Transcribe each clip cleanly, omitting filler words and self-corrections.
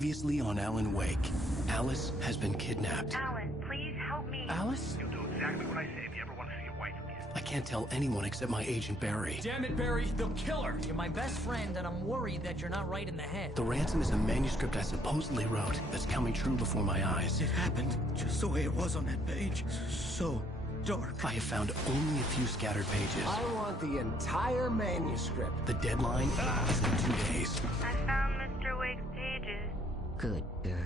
Previously on Alan Wake, Alice has been kidnapped. Alan, please help me. Alice? You'll do exactly what I say if you ever want to see your wife again. I can't tell anyone except my agent Barry. Damn it, Barry, they'll kill her! You're my best friend, and I'm worried that you're not right in the head. The ransom is a manuscript I supposedly wrote that's coming true before my eyes. It happened just the way it was on that page. So dark. I have found only a few scattered pages. I want the entire manuscript. The deadline is in 2 days. I found Mr. Wake's pages. Good girl.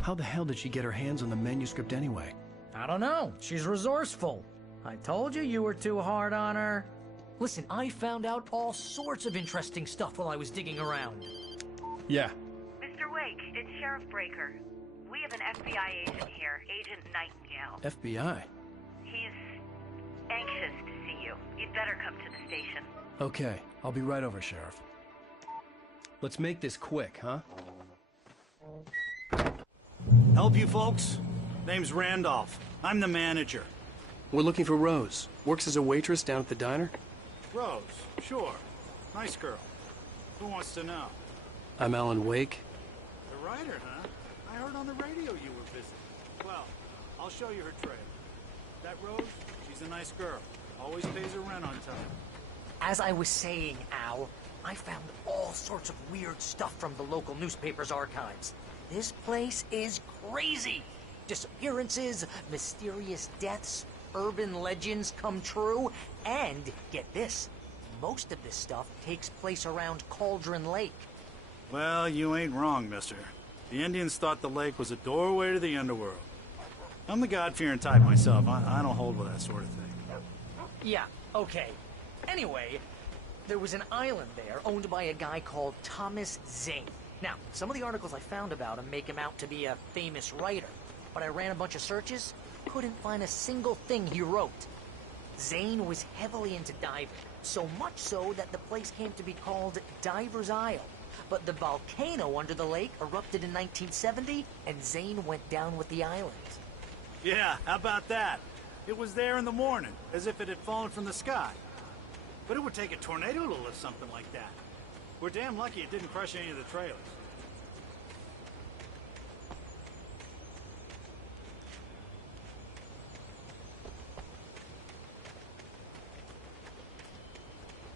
How the hell did she get her hands on the manuscript anyway? I don't know. She's resourceful. I told you you were too hard on her. Listen, I found out all sorts of interesting stuff while I was digging around. Yeah. Mr. Wake, it's Sheriff Breaker. We have an FBI agent here, Agent Nightingale. FBI? He's anxious to see you. You'd better come to the station. Okay, I'll be right over, Sheriff. Let's make this quick, huh? Help you folks? Name's Randolph. I'm the manager. We're looking for Rose. Works as a waitress down at the diner. Rose, sure. Nice girl. Who wants to know? I'm Alan Wake. The writer, huh? I heard on the radio you were visiting. Well, I'll show you her trailer. That Rose, she's a nice girl. Always pays her rent on time. As I was saying, Al, I found all sorts of weird stuff from the local newspaper's archives. This place is crazy. Disappearances, mysterious deaths, urban legends come true, and get this, most of this stuff takes place around Cauldron Lake. Well, you ain't wrong, mister. The Indians thought the lake was a doorway to the underworld. I'm the God-fearing type myself. I don't hold with that sort of thing. Yeah, okay. Anyway, there was an island there owned by a guy called Thomas Zane. Now, some of the articles I found about him make him out to be a famous writer, but I ran a bunch of searches, couldn't find a single thing he wrote. Zane was heavily into diving, so much so that the place came to be called Diver's Isle. But the volcano under the lake erupted in 1970, and Zane went down with the island. Yeah, how about that? It was there in the morning, as if it had fallen from the sky. But it would take a tornado to lift something like that. We're damn lucky it didn't crush any of the trailers.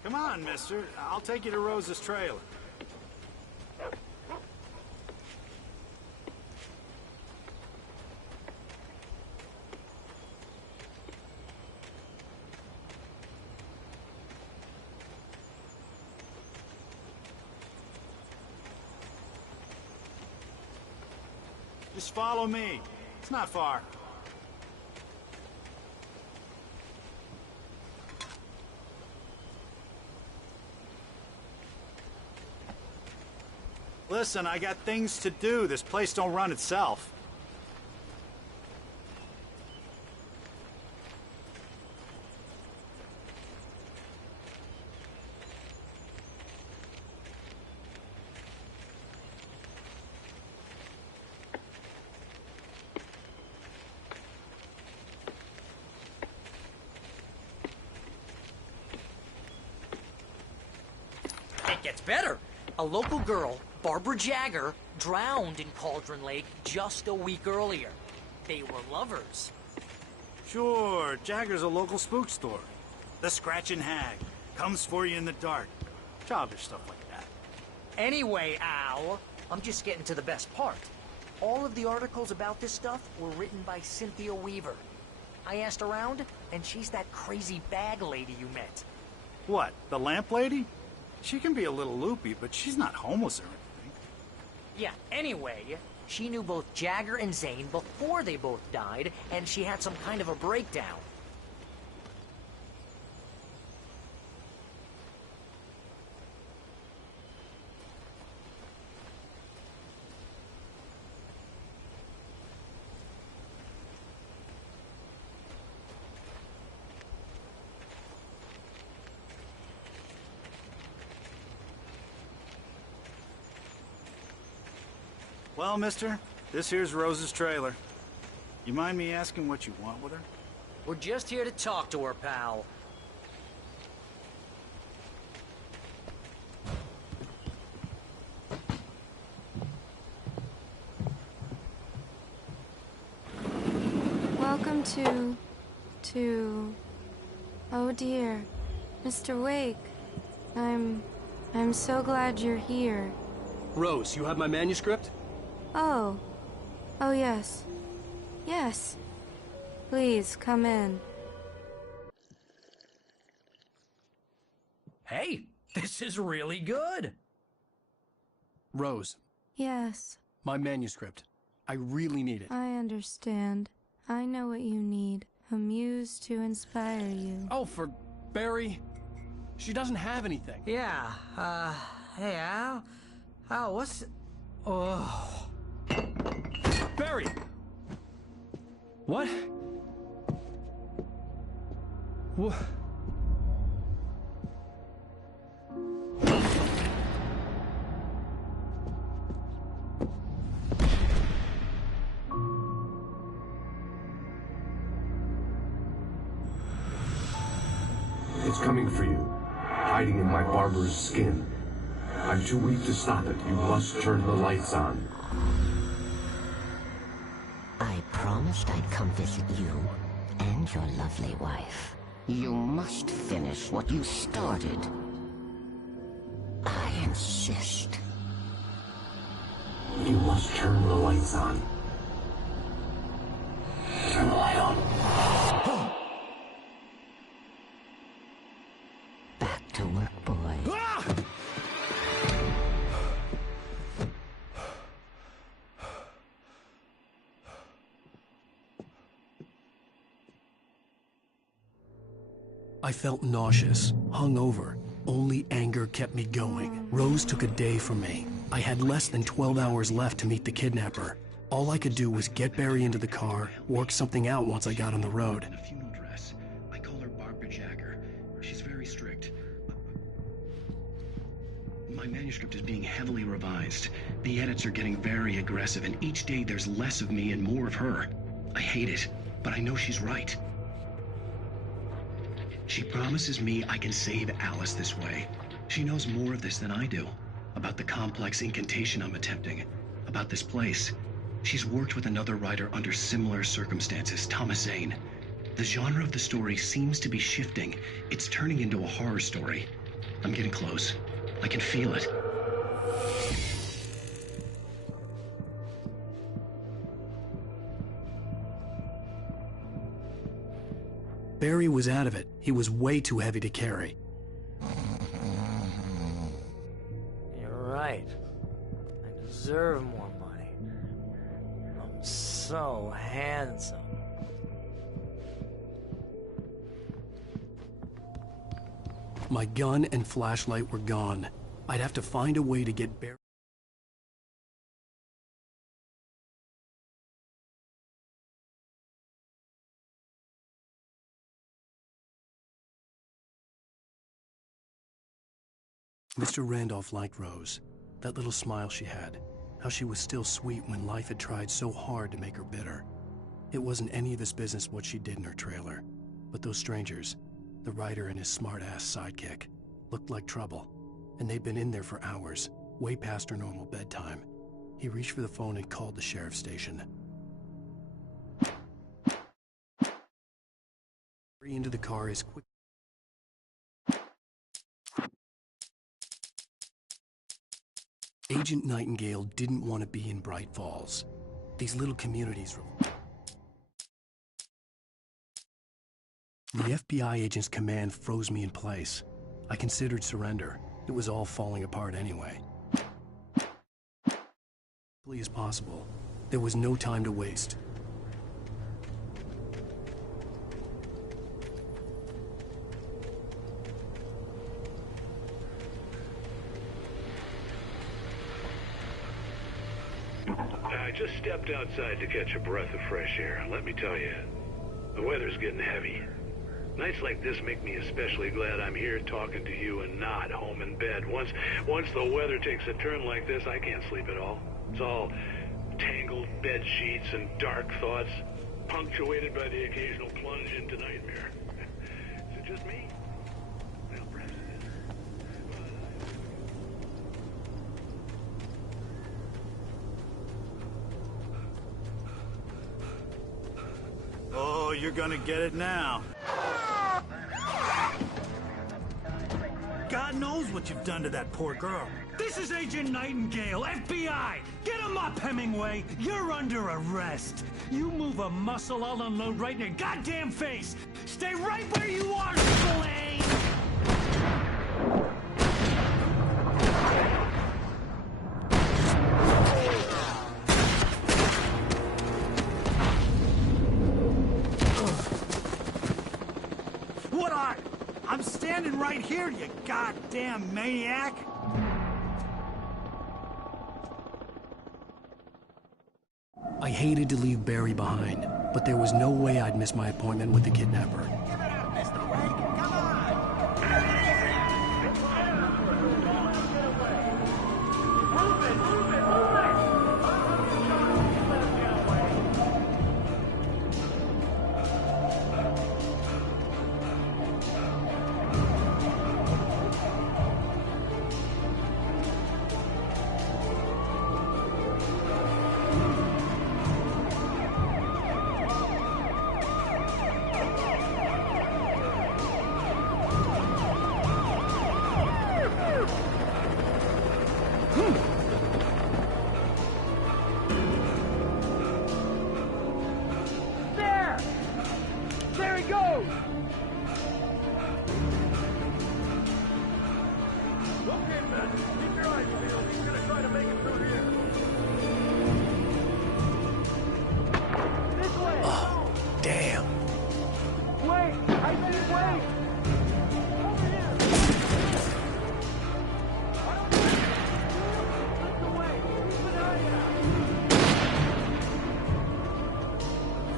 Come on, mister. I'll take you to Rose's trailer. Just follow me. It's not far. Listen, I got things to do. This place don't run itself. It gets better. A local girl, Barbara Jagger, drowned in Cauldron Lake just a week earlier. They were lovers. Sure, Jagger's a local spook store. The Scratching Hag. Comes for you in the dark. Childish stuff like that. Anyway, Al, I'm just getting to the best part. All of the articles about this stuff were written by Cynthia Weaver. I asked around, and she's that crazy bag lady you met. What, the lamp lady? She can be a little loopy, but she's not homeless or anything. Yeah, anyway, she knew both Jagger and Zane before they both died, and she had some kind of a breakdown. Well, mister, this here's Rose's trailer. You mind me asking what you want with her? We're just here to talk to her, pal. Oh dear. Mr. Wake. I'm so glad you're here. Rose, you have my manuscript? Oh. Oh yes. Yes. Please, come in. Hey, this is really good. Rose, Yes. my manuscript. I really need it. I understand. I know what you need. A muse to inspire you. Oh, for Barry. She doesn't have anything. Yeah, hey, Al? Al, what's... Oh... Barry! What? What? It's coming for you, hiding in my barber's skin. I'm too weak to stop it. You must turn the lights on. I promised I'd come visit you and your lovely wife. You must finish what you started. I insist. You must turn the lights on. Turn the light on. Back to work, boy. I felt nauseous, hungover. Only anger kept me going. Rose took a day from me. I had less than 12 hours left to meet the kidnapper. All I could do was get Barry into the car, work something out once I got on the road. In a funeral dress. I call her Barbara Jagger. She's very strict. My manuscript is being heavily revised. The edits are getting very aggressive, and each day there's less of me and more of her. I hate it, but I know she's right. She promises me I can save Alice this way. She knows more of this than I do. About the complex incantation I'm attempting. About this place. She's worked with another writer under similar circumstances, Thomas Zane. The genre of the story seems to be shifting. It's turning into a horror story. I'm getting close. I can feel it. Barry was out of it. He was way too heavy to carry. You're right. I deserve more money. I'm so handsome. My gun and flashlight were gone. I'd have to find a way to get Barry. Mr. Randolph liked Rose. That little smile she had. How she was still sweet when life had tried so hard to make her bitter. It wasn't any of his business what she did in her trailer. But those strangers, the writer and his smart-ass sidekick, looked like trouble. And they'd been in there for hours, way past her normal bedtime. He reached for the phone and called the sheriff's station. Hurry into the car as quick. Agent Nightingale didn't want to be in Bright Falls. These little communities were... The FBI agent's command froze me in place. I considered surrender. It was all falling apart anyway. As quickly as possible. There was no time to waste. I just stepped outside to catch a breath of fresh air. Let me tell you, the weather's getting heavy. Nights like this make me especially glad I'm here talking to you and not home in bed. Once the weather takes a turn like this, I can't sleep at all. It's all tangled bed sheets and dark thoughts, punctuated by the occasional plunge into nightmare. Is it just me? Well, perhaps it is. Oh, you're gonna get it now. God knows what you've done to that poor girl. This is Agent Nightingale, FBI! Get him up, Hemingway! You're under arrest! You move a muscle, I'll unload right in your goddamn face! Stay right where you are, Spillane! What are? I'm standing right here, you goddamn maniac! I hated to leave Barry behind, but there was no way I'd miss my appointment with the kidnapper. There he goes! Okay, man. Keep your eyes peeled. He's gonna try to make it through here. This way! Oh, damn. Wait! I said wait! Over here! This away! Keep an eye out!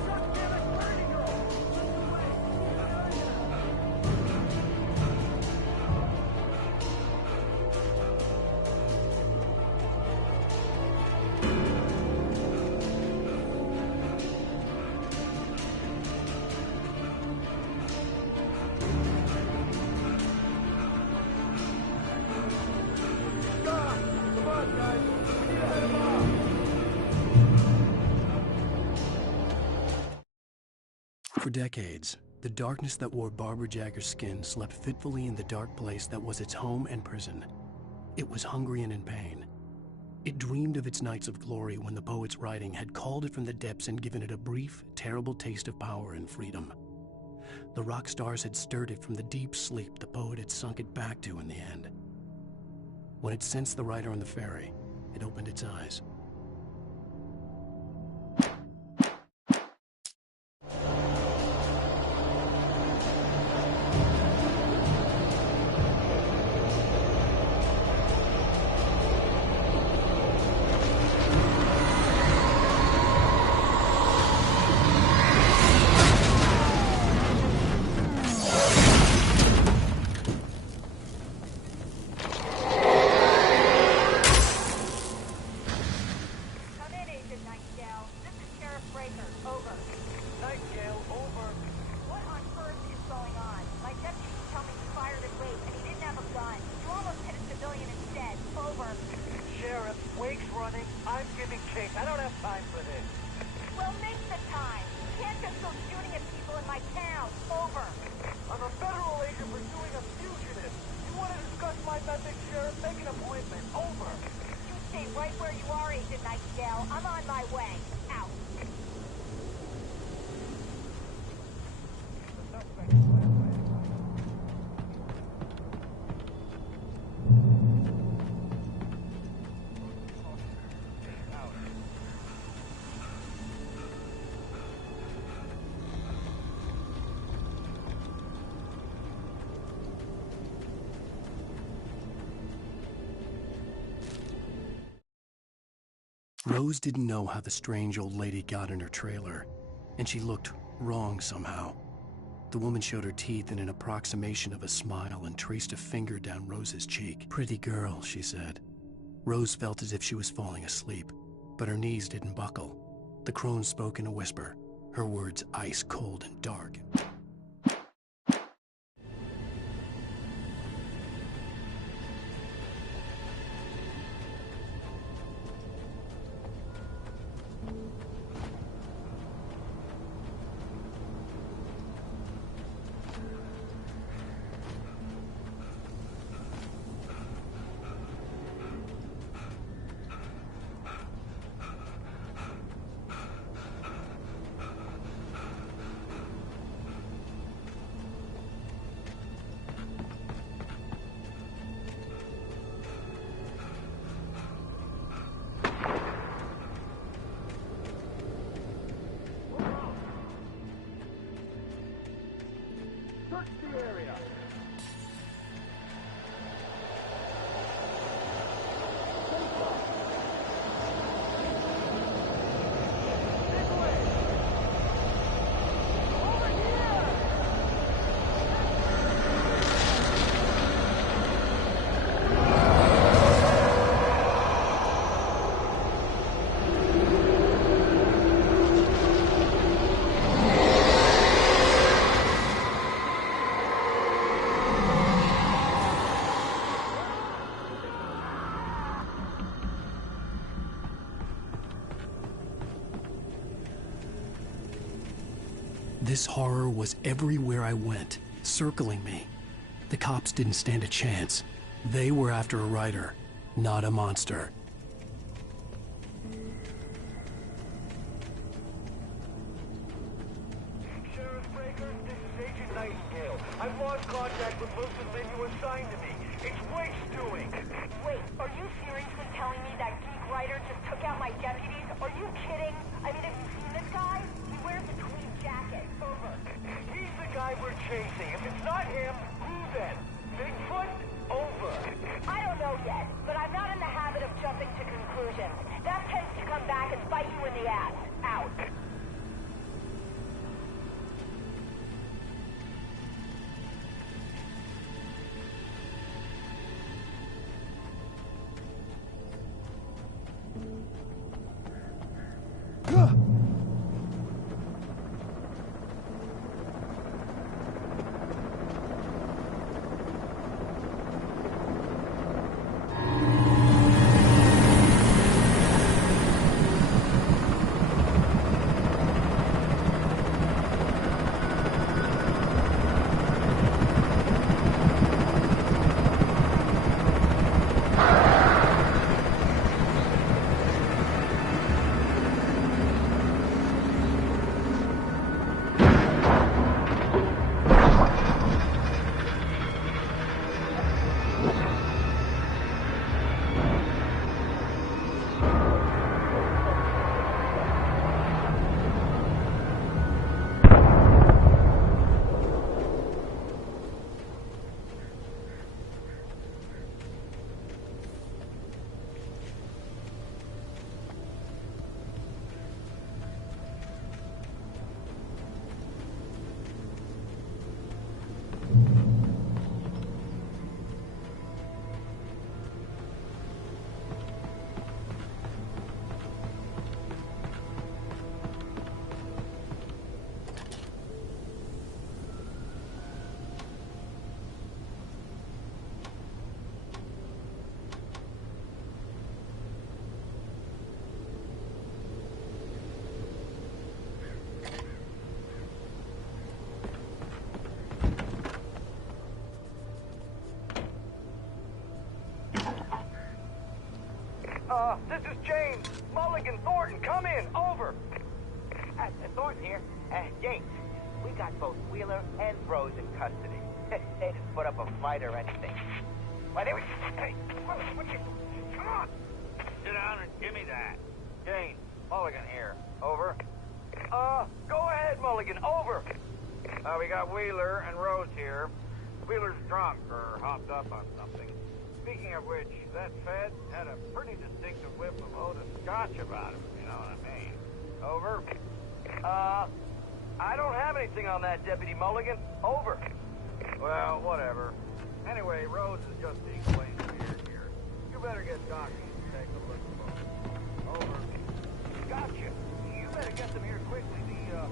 Suck, damn it! Where'd he go? This away! Keep an eye out! Come on, guys. We need to head him off. For decades, the darkness that wore Barbara Jagger's skin slept fitfully in the dark place that was its home and prison. It was hungry and in pain. It dreamed of its nights of glory when the poet's writing had called it from the depths and given it a brief, terrible taste of power and freedom. The rock stars had stirred it from the deep sleep the poet had sunk it back to in the end. When it sensed the rider on the ferry, it opened its eyes. Come in, Agent Nightingale. This is Sheriff Breaker. Over. Nightingale, over. What on earth is going on? My deputies tell me he fired at Wake, and he didn't have a gun. You almost hit a civilian instead. Over. Sheriff, Wake's running. I'm giving chase. I don't have time for this. Well, make the time. You can't just go shooting at people in my town. Over. I'm a federal agent pursuing a fugitive. You want to discuss my methods, Sheriff? Make an appointment. Over. You stay right where you are, Agent Nightingale. I'm on my way. Out. Rose didn't know how the strange old lady got in her trailer, and she looked wrong somehow. The woman showed her teeth in an approximation of a smile and traced a finger down Rose's cheek. "Pretty girl," she said. Rose felt as if she was falling asleep, but her knees didn't buckle. The crone spoke in a whisper, her words ice cold and dark. Search the area. This horror was everywhere I went, circling me. The cops didn't stand a chance. They were after a writer, not a monster. Sheriff Breaker, this is Agent Nightingale. I've lost contact with most of the men you assigned to me. It's Wake's doing. Wait, are you seriously telling me that geek writer just took out my deputies? Are you kidding? I mean, have you seen this guy? He wears a tweed jacket. Over. He's the guy we're chasing. If it's not him, who then? Bigfoot? Over. I don't know yet, but I'm not in the habit of jumping to conclusions. That tends to come back and bite you in the ass. Out. This is James. Mulligan, Thornton, come in. Over. Thornton here. James, we got both Wheeler and Rose in custody. They didn't put up a fight or anything. Why, they were... Hey, what you... Come on. Sit down and give me that. James, Mulligan here. Over. Go ahead, Mulligan. Over. We got Wheeler and Rose here. Wheeler's drunk or hopped up on something. Speaking of which, that Fed had a pretty distinctive whiff of Otis Scotch about him, you know what I mean? Over. I don't have anything on that, Deputy Mulligan. Over. Well, whatever. Anyway, Rose is just being plain weird here. You better get Docky and take a look at him. Over. Gotcha. You better get them here quickly. The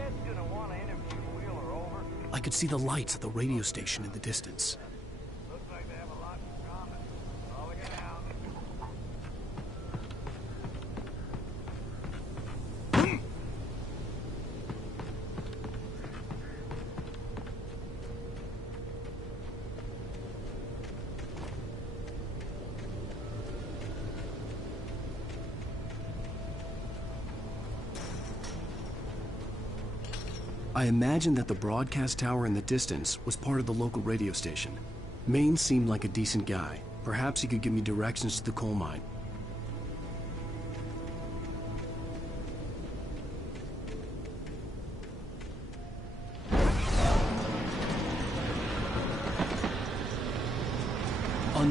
Fed's gonna want to interview Wheeler. Over. I could see the lights of the radio station in the distance. Looks like they have a lot in common. Mulligan out. I imagined that the broadcast tower in the distance was part of the local radio station. Maine seemed like a decent guy. Perhaps he could give me directions to the coal mine.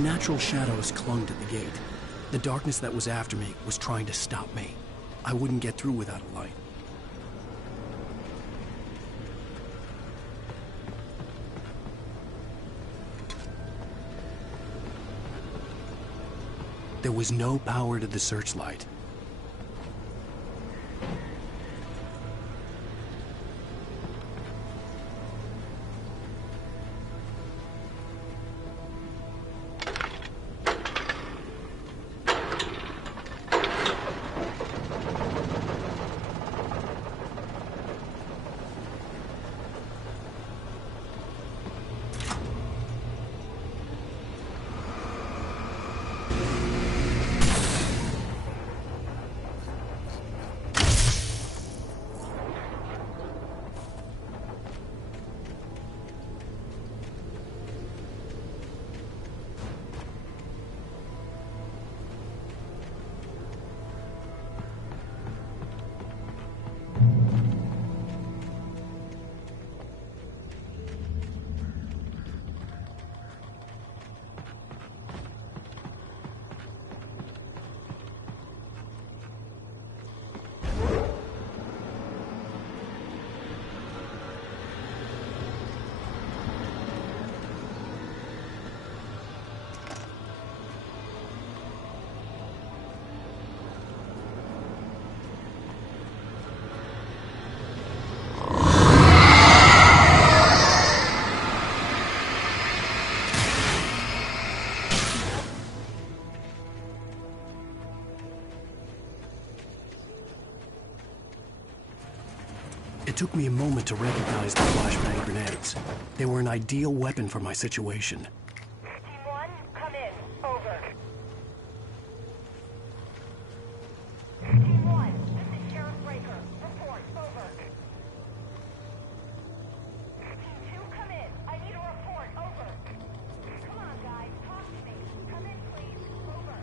Unnatural shadows clung to the gate. The darkness that was after me was trying to stop me. I wouldn't get through without a light. There was no power to the searchlight. It took me a moment to recognize the flashbang grenades. They were an ideal weapon for my situation. Team 1, come in. Over. Team 1, this is Sheriff Breaker. Report. Over. Team 2, come in. I need a report. Over. Come on, guys. Talk to me. Come in, please. Over.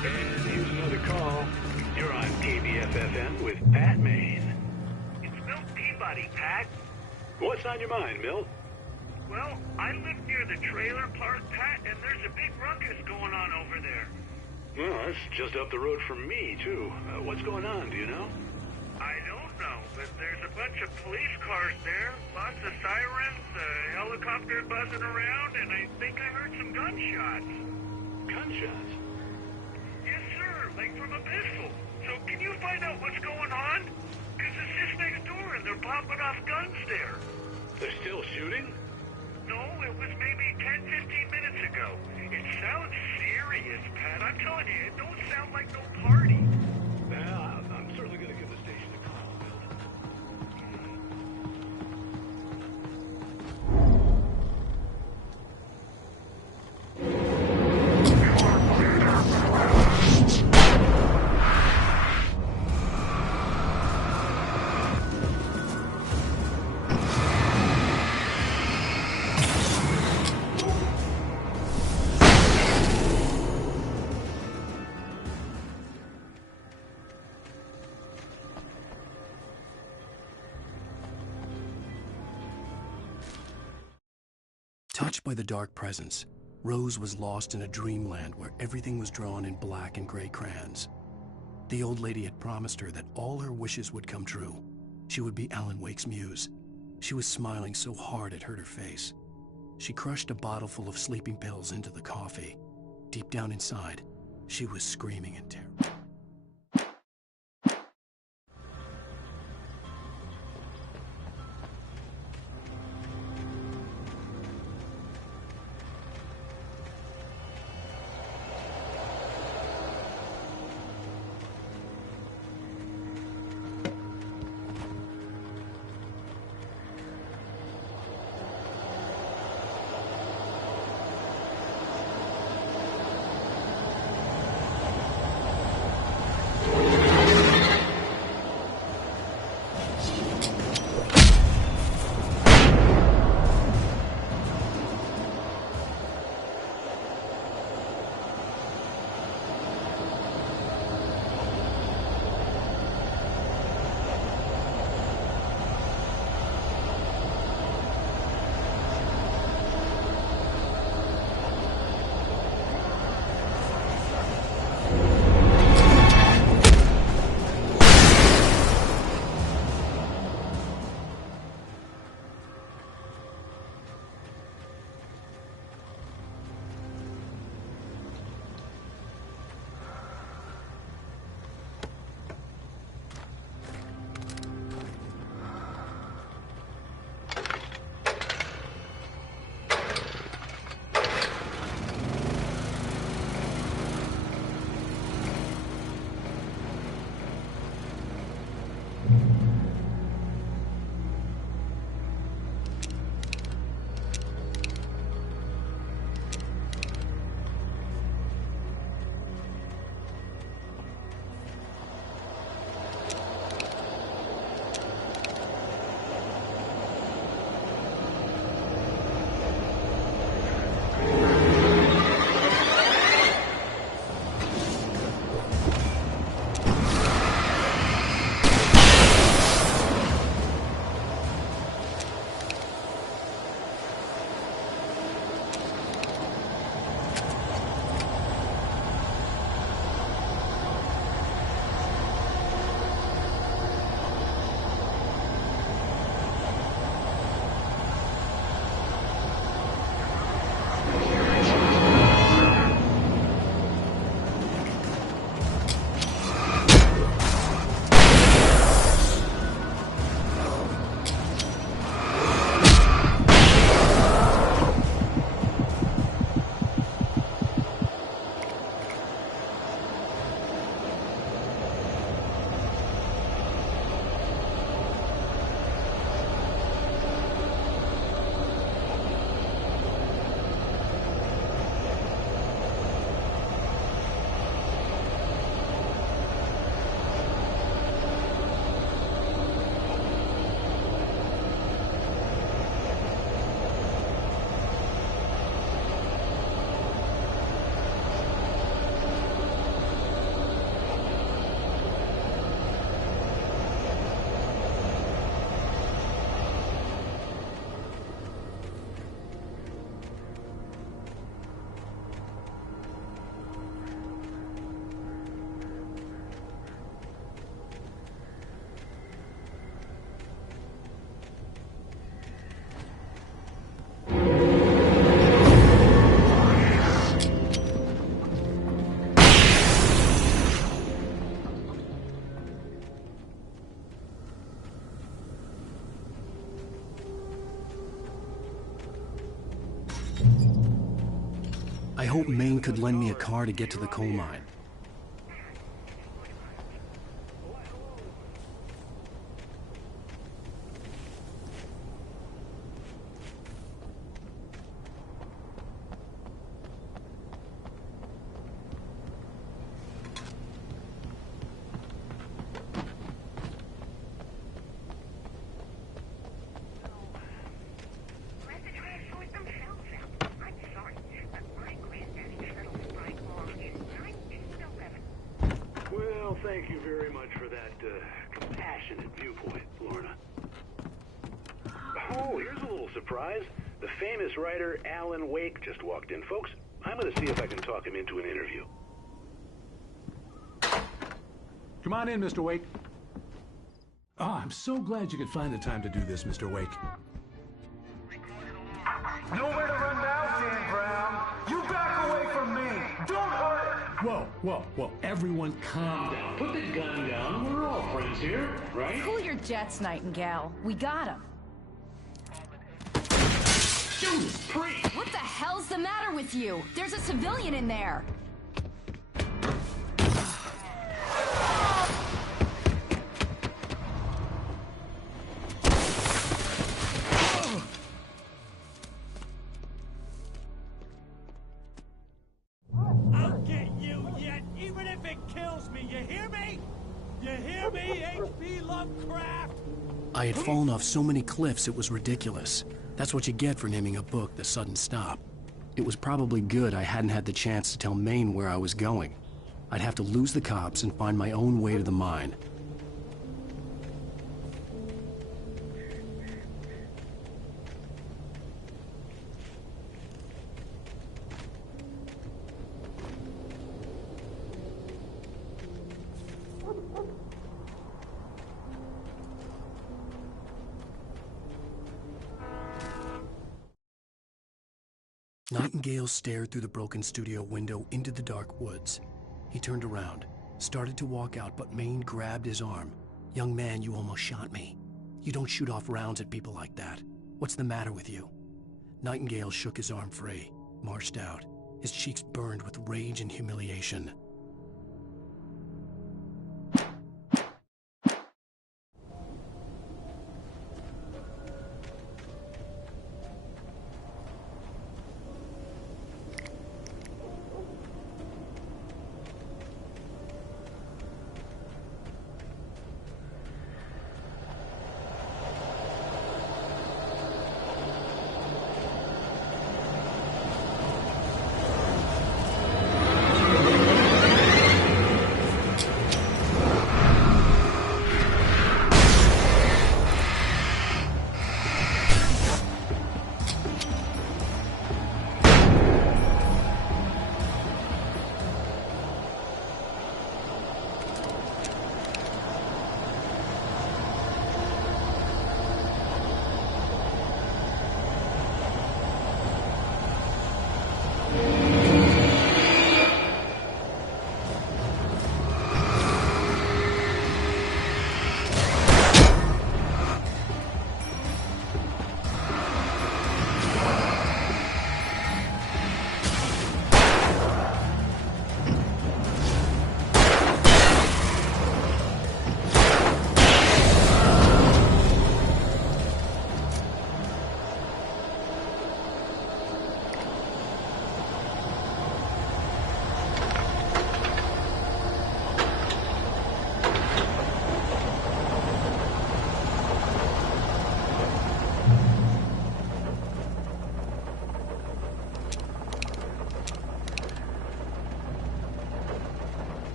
And here's another call. You're on KBFFN with Pat Maine. It's Milt Peabody, Pat. What's on your mind, Milt? Well, I live near the trailer park, Pat, and there's a big ruckus going on over there. Well, that's just up the road from me, too. What's going on, do you know? I don't know, but there's a bunch of police cars there, lots of sirens, a helicopter buzzing around, and I think I heard some gunshots. Gunshots? Yes, sir, like from a pistol. So can you find out what's going on? Because it's just next door and they're popping off guns there. They're still shooting? No, it was maybe 10, 15 minutes ago. It sounds serious, Pat. I'm telling you, it don't sound like no party. Well, I'm certainly going to give the station a call, Milt. Touched by the dark presence, Rose was lost in a dreamland where everything was drawn in black and gray crayons. The old lady had promised her that all her wishes would come true. She would be Alan Wake's muse. She was smiling so hard it hurt her face. She crushed a bottle full of sleeping pills into the coffee. Deep down inside, she was screaming in terror. I hope Maine could lend me a car to get to the coal mine. Thank you very much for that compassionate viewpoint, Lorna. Oh, here's a little surprise. The famous writer Alan Wake just walked in. Folks, I'm going to see if I can talk him into an interview. Come on in, Mr. Wake. Oh, I'm so glad you could find the time to do this, Mr. Wake. Nowhere to run now, Dan Brown. You back away from me. Don't hurt. Whoa. Everyone calm down. Put the gun down. We're all friends here, right? Cool your jets, Nightingale. We got him. Judas Priest! What the hell's the matter with you? There's a civilian in there. I'll get you yet, even if it kills me. You hear me? You hear me, H.P. Lovecraft? I had fallen off so many cliffs it was ridiculous. That's what you get for naming a book The Sudden Stop. It was probably good I hadn't had the chance to tell Maine where I was going. I'd have to lose the cops and find my own way to the mine. Nightingale stared through the broken studio window into the dark woods. He turned around, started to walk out, but Maine grabbed his arm. "Young man, you almost shot me. You don't shoot off rounds at people like that. What's the matter with you?" Nightingale shook his arm free, marched out. His cheeks burned with rage and humiliation.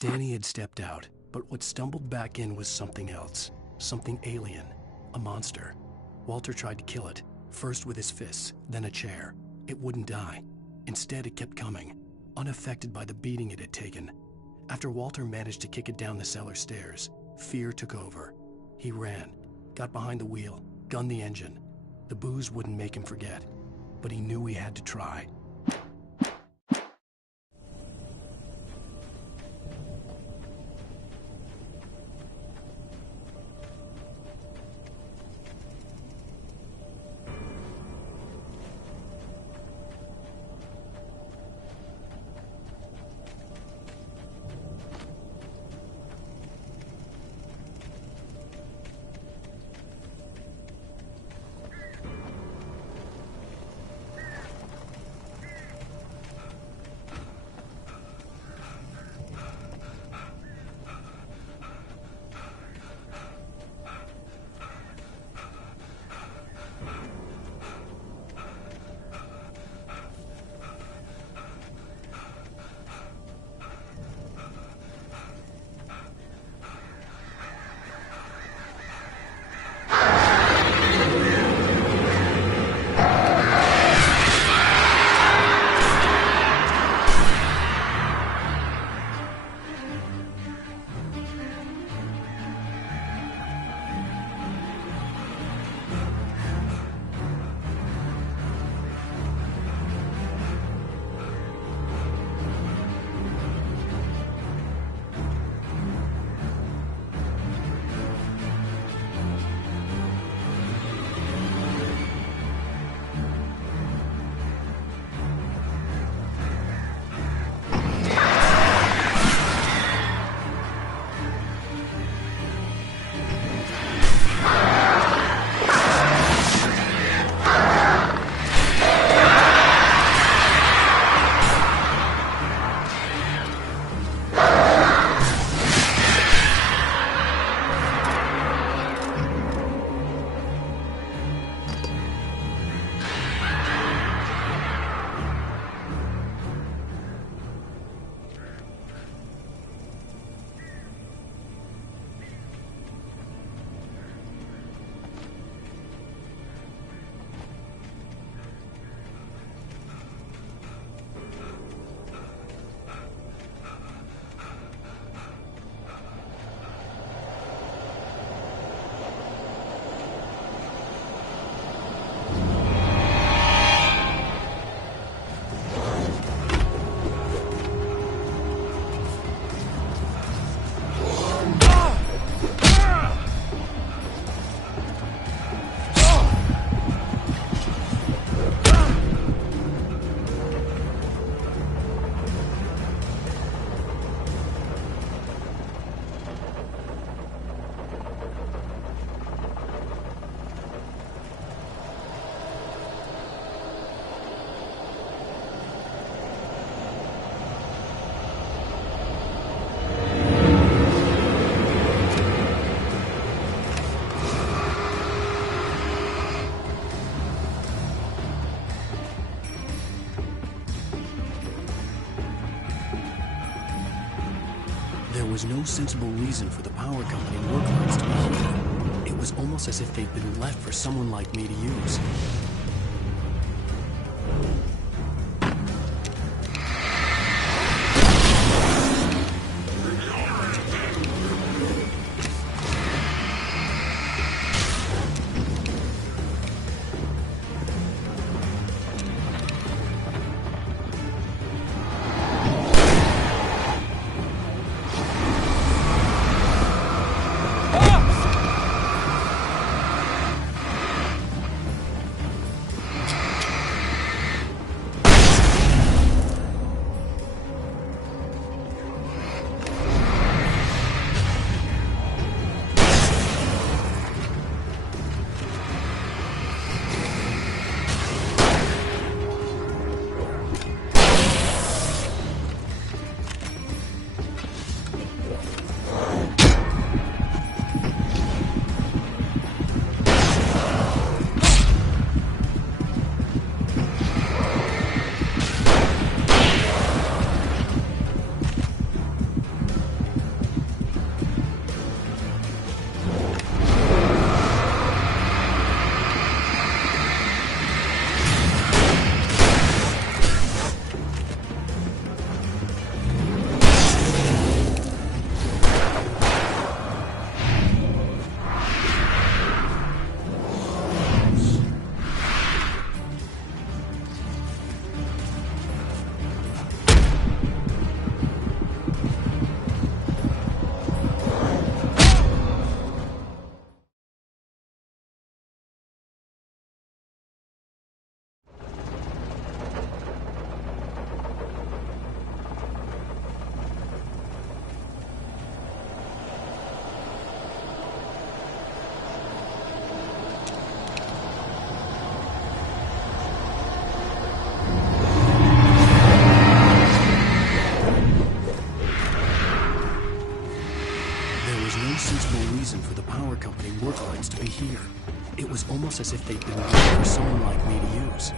Danny had stepped out, but what stumbled back in was something else. Something alien. A monster. Walter tried to kill it, first with his fists, then a chair. It wouldn't die. Instead, it kept coming, unaffected by the beating it had taken. After Walter managed to kick it down the cellar stairs, fear took over. He ran, got behind the wheel, gunned the engine. The booze wouldn't make him forget, but he knew he had to try. There was no sensible reason for the power company work lights to be heated. It was almost as if they'd been left for someone like me to use. power company work lights to be here. It was almost as if they'd been made for someone like me to use.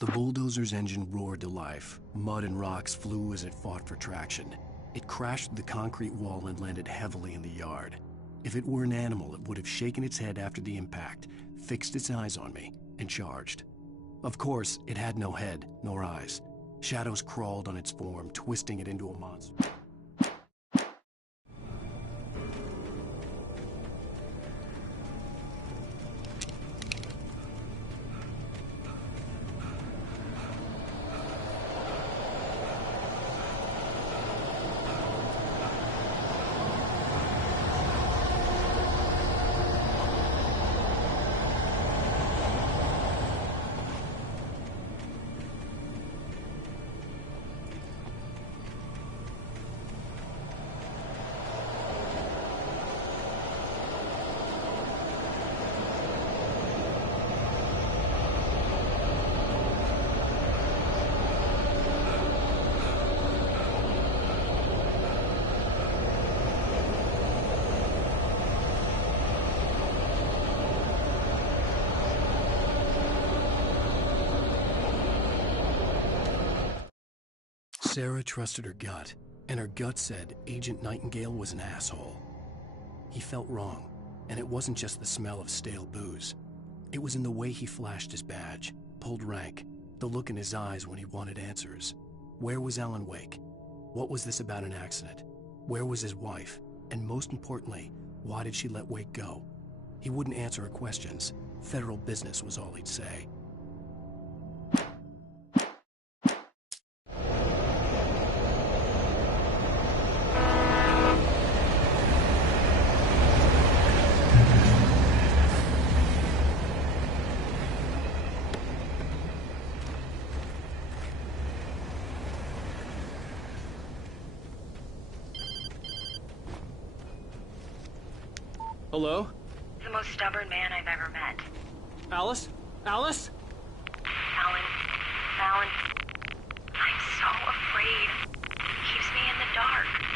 The bulldozer's engine roared to life. Mud and rocks flew as it fought for traction. It crashed through the concrete wall and landed heavily in the yard. If it were an animal, it would have shaken its head after the impact, fixed its eyes on me, and charged. Of course, it had no head, nor eyes. Shadows crawled on its form, twisting it into a monster. Sarah trusted her gut, and her gut said Agent Nightingale was an asshole. He felt wrong, and it wasn't just the smell of stale booze. It was in the way he flashed his badge, pulled rank, the look in his eyes when he wanted answers. Where was Alan Wake? What was this about an accident? Where was his wife? And most importantly, why did she let Wake go? He wouldn't answer her questions. Federal business was all he'd say. Hello? The most stubborn man I've ever met. Alice? Alice? Alan. I'm so afraid. He keeps me in the dark.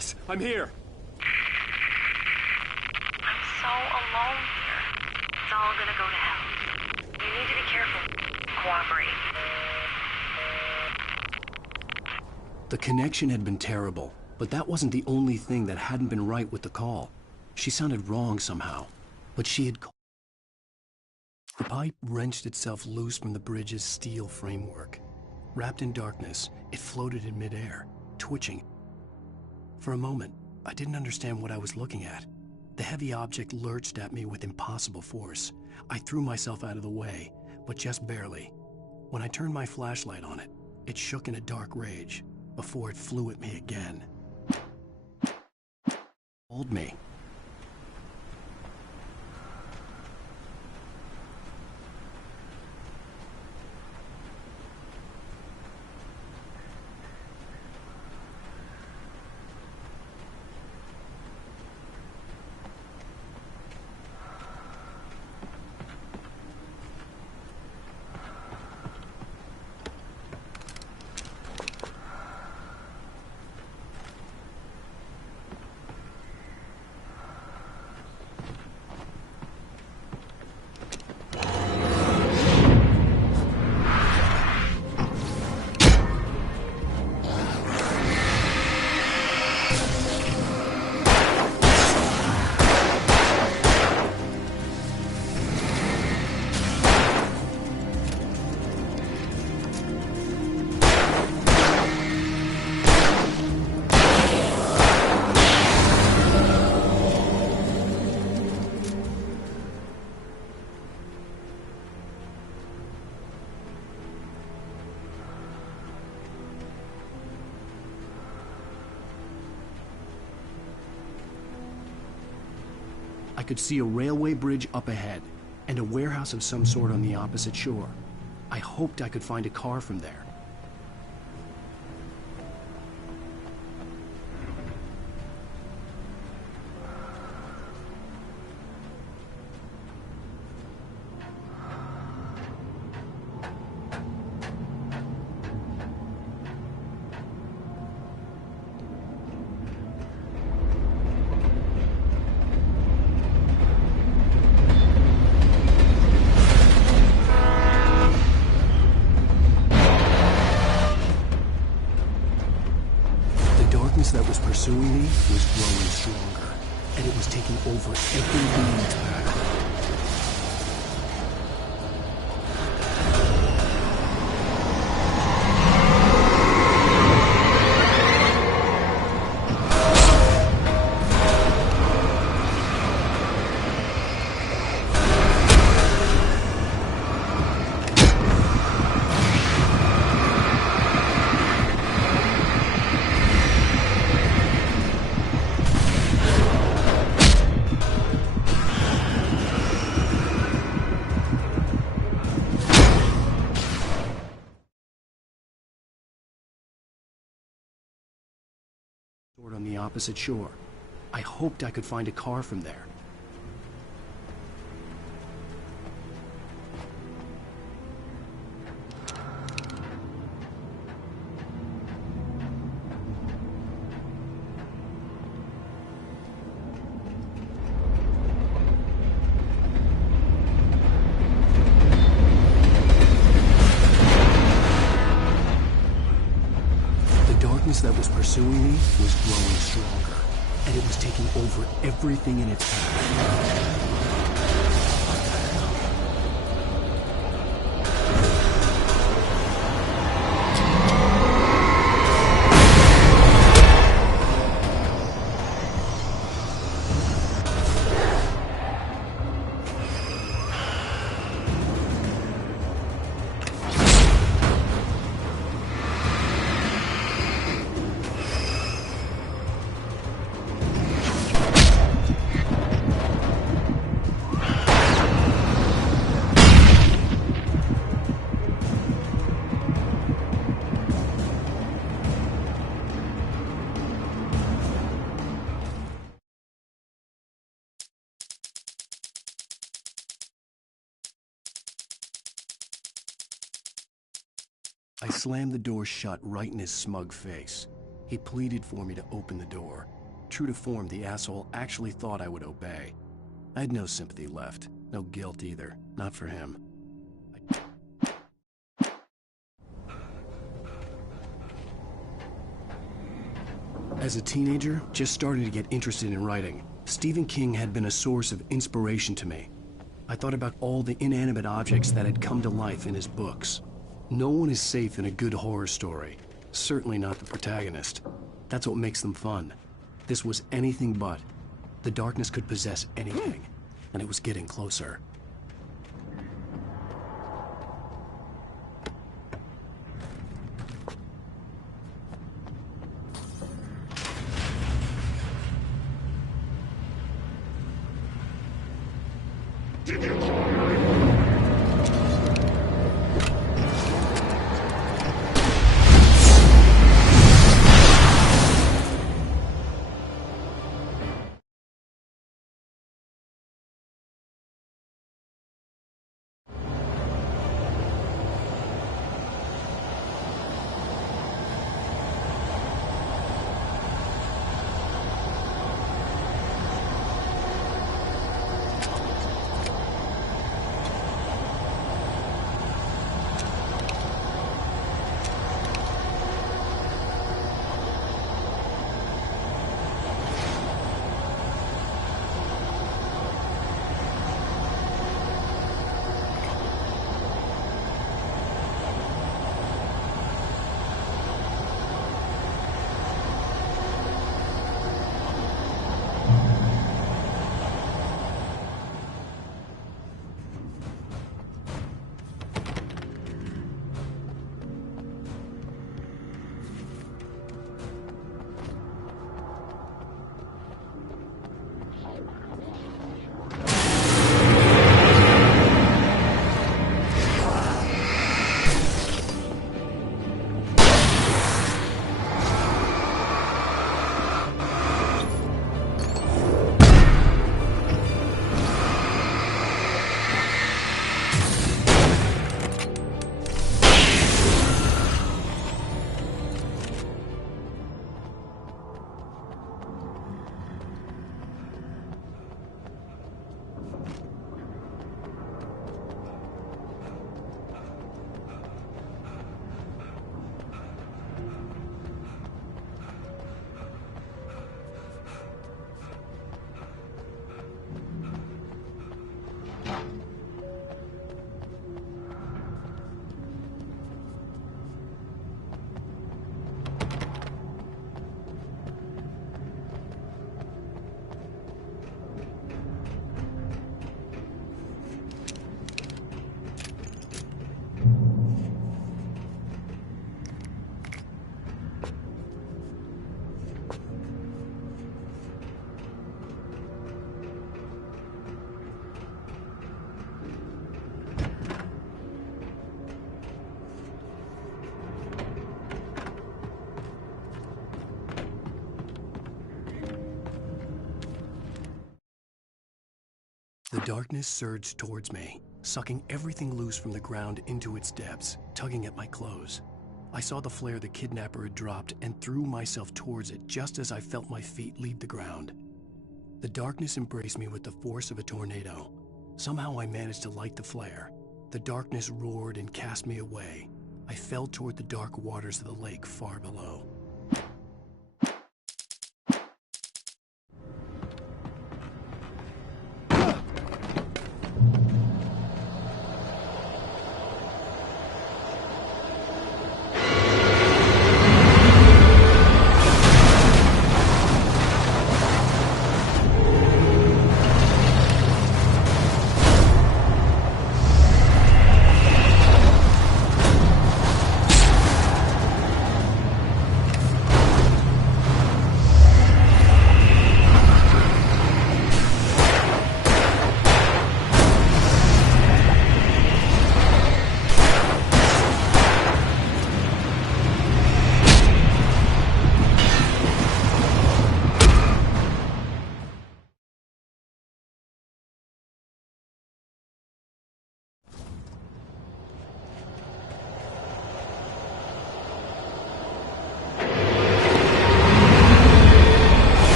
Alice, I'm here. I'm so alone here. It's all gonna go to hell. You need to be careful. Cooperate. The connection had been terrible, but that wasn't the only thing that hadn't been right with the call. She sounded wrong somehow, but she had called. The pipe wrenched itself loose from the bridge's steel framework. Wrapped in darkness, it floated in midair, twitching. For a moment, I didn't understand what I was looking at. The heavy object lurched at me with impossible force. I threw myself out of the way, but just barely. When I turned my flashlight on it, it shook in a dark rage before it flew at me again. Hold me. I could see a railway bridge up ahead, and a warehouse of some sort on the opposite shore. I hoped I could find a car from there. That was pursuing me was growing stronger, and it was taking over everything in its path. On the opposite shore. I hoped I could find a car from there. That was pursuing me was growing stronger, and it was taking over everything in its path. I slammed the door shut right in his smug face. He pleaded for me to open the door. True to form, the asshole actually thought I would obey. I had no sympathy left, no guilt either, not for him. As a teenager, just starting to get interested in writing, Stephen King had been a source of inspiration to me. I thought about all the inanimate objects that had come to life in his books. No one is safe in a good horror story, certainly not the protagonist. That's what makes them fun. This was anything but. The darkness could possess anything, and it was getting closer. The darkness surged towards me, sucking everything loose from the ground into its depths, tugging at my clothes. I saw the flare the kidnapper had dropped and threw myself towards it just as I felt my feet leave the ground. The darkness embraced me with the force of a tornado. Somehow I managed to light the flare. The darkness roared and cast me away. I fell toward the dark waters of the lake far below.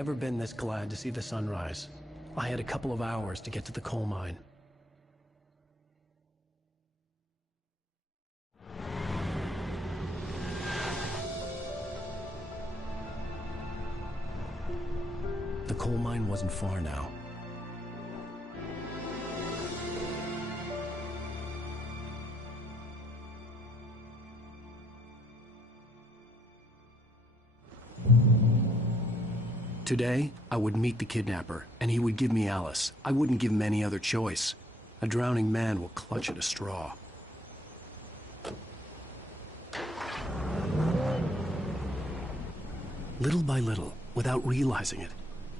never been this glad to see the sunrise. I had a couple of hours to get to the coal mine. The coal mine wasn't far now. Today, I would meet the kidnapper, and he would give me Alice. I wouldn't give him any other choice. A drowning man will clutch at a straw. Little by little, without realizing it,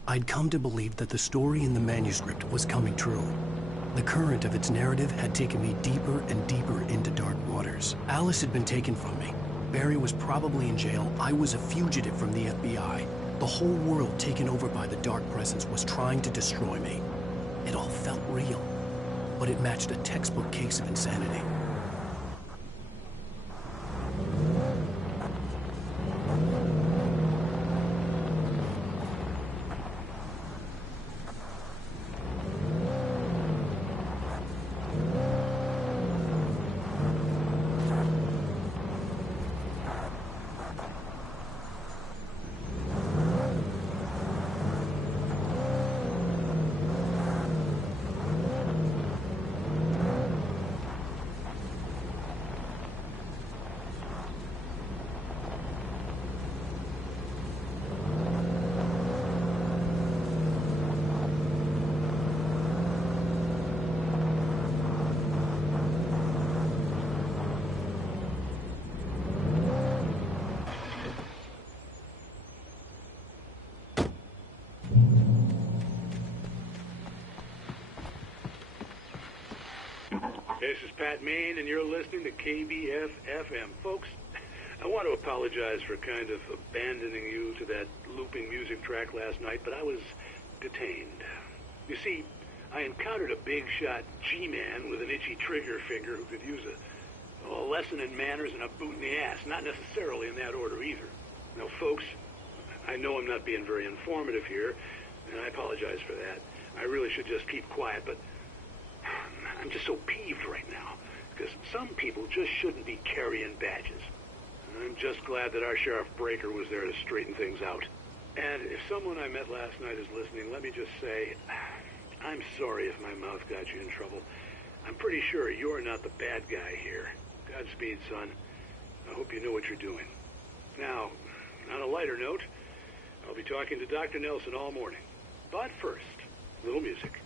I'd come to believe that the story in the manuscript was coming true. The current of its narrative had taken me deeper and deeper into dark waters. Alice had been taken from me. Barry was probably in jail. I was a fugitive from the FBI. The whole world taken over by the Dark Presence was trying to destroy me. It all felt real, but it matched a textbook case of insanity. This is Pat Main, and you're listening to KBF-FM. Folks, I want to apologize for kind of abandoning you to that looping music track last night, but I was detained. You see, I encountered a big-shot G-man with an itchy trigger finger who could use a lesson in manners and a boot in the ass. Not necessarily in that order either. Now, folks, I know I'm not being very informative here, and I apologize for that. I really should just keep quiet, but I'm just so peeved right now, because some people just shouldn't be carrying badges. And I'm just glad that our Sheriff Breaker was there to straighten things out. And if someone I met last night is listening, let me just say, I'm sorry if my mouth got you in trouble. I'm pretty sure you're not the bad guy here. Godspeed, son. I hope you know what you're doing. Now, on a lighter note, I'll be talking to Dr. Nelson all morning. But first, a little music.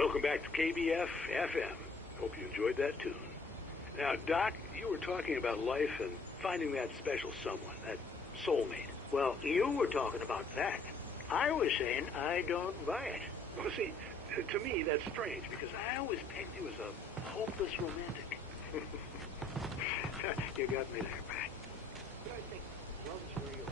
Welcome back to KBF FM. Hope you enjoyed that tune. Now, Doc, you were talking about life and finding that special someone, that soulmate. Well, you were talking about that. I was saying I don't buy it. Well, see, to me, that's strange, because I always pegged you as a hopeless romantic. You got me there, Pat. But I think love's real.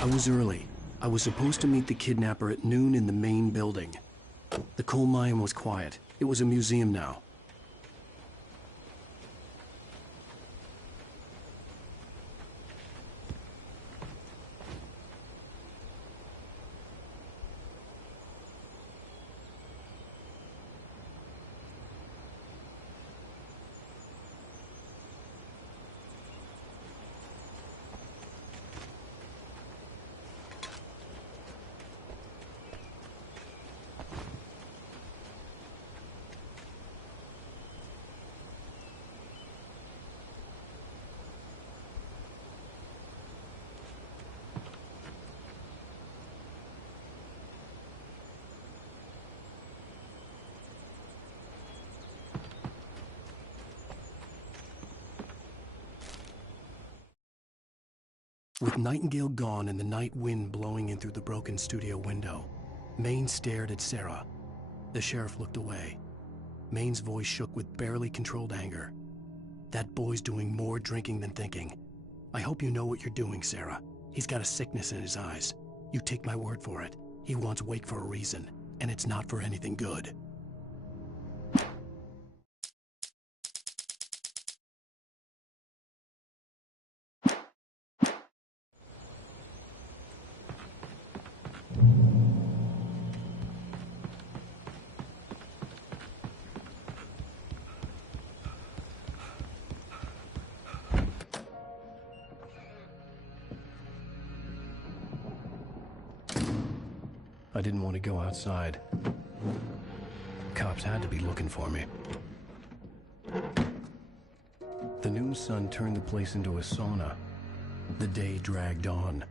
I was early. I was supposed to meet the kidnapper at noon in the main building. The coal mine was quiet. It was a museum now. With Nightingale gone and the night wind blowing in through the broken studio window, Maine stared at Sarah. The sheriff looked away. Maine's voice shook with barely controlled anger. That boy's doing more drinking than thinking. I hope you know what you're doing, Sarah. He's got a sickness in his eyes. You take my word for it. He wants Wake for a reason, and it's not for anything good. I didn't want to go outside. Cops had to be looking for me. The noon sun turned the place into a sauna. The day dragged on.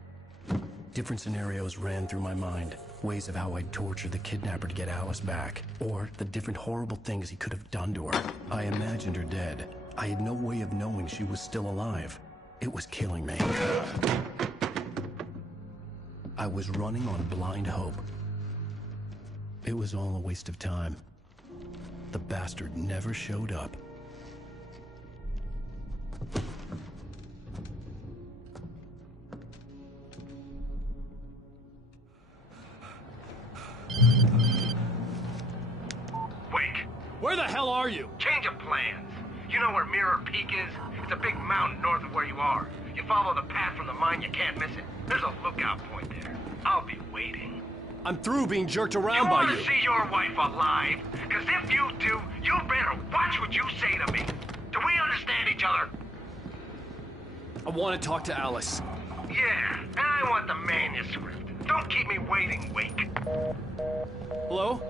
Different scenarios ran through my mind. Ways of how I'd torture the kidnapper to get Alice back. Or the different horrible things he could have done to her. I imagined her dead. I had no way of knowing she was still alive. It was killing me. I was running on blind hope. It was all a waste of time. The bastard never showed up. Wake! Where the hell are you? Change of plans. You know where Mirror Peak is? It's a big mountain north of where you are. You follow the path from the mine, you can't miss it. There's a lookout point there. I'll be waiting. I'm through being jerked around by you. You want to see your wife alive? Because if you do, you better watch what you say to me. Do we understand each other? I want to talk to Alice. Yeah, and I want the manuscript. Don't keep me waiting, Wake. Hello?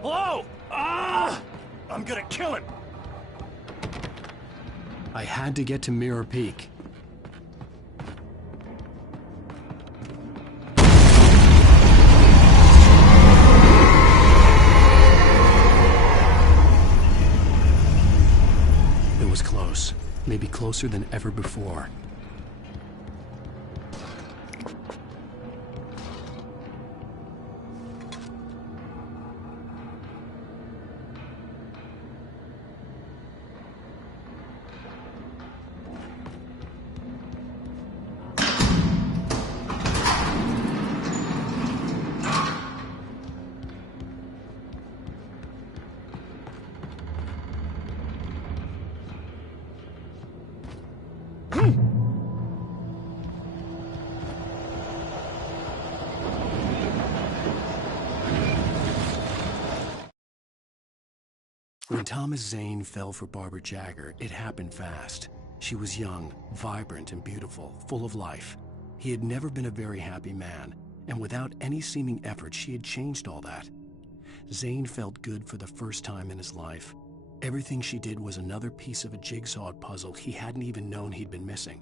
Hello? Ah! I'm gonna kill him. I had to get to Mirror Peak. was close, maybe closer than ever before. When Thomas Zane fell for Barbara Jagger, it happened fast. She was young, vibrant, and beautiful, full of life. He had never been a very happy man, and without any seeming effort, she had changed all that. Zane felt good for the first time in his life. Everything she did was another piece of a jigsaw puzzle he hadn't even known he'd been missing.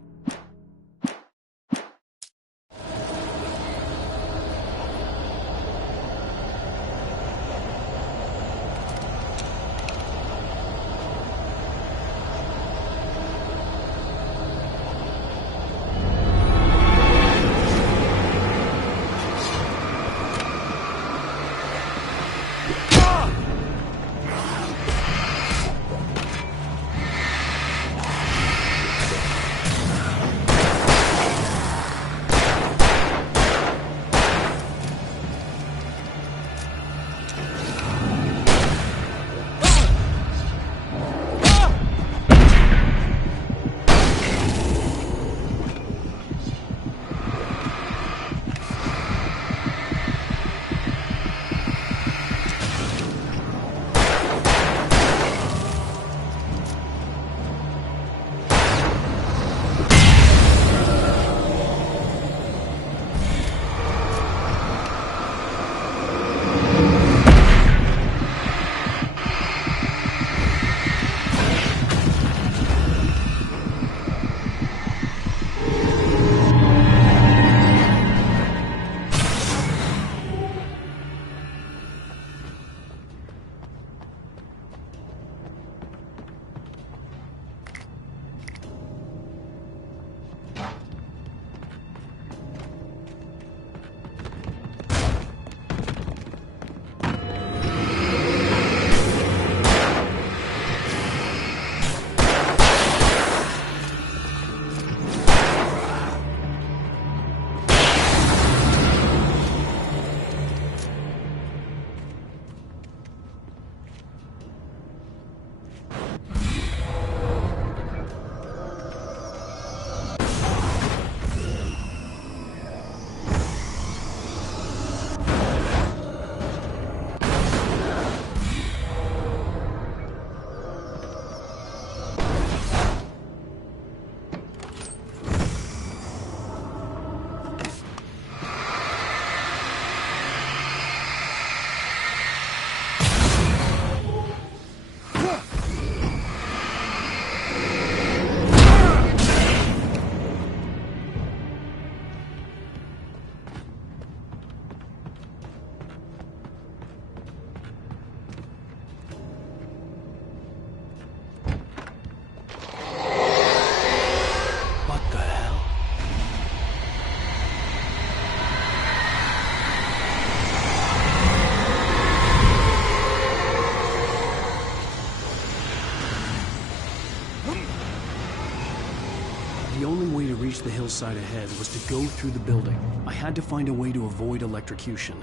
The only way to reach the hillside ahead was to go through the building. I had to find a way to avoid electrocution.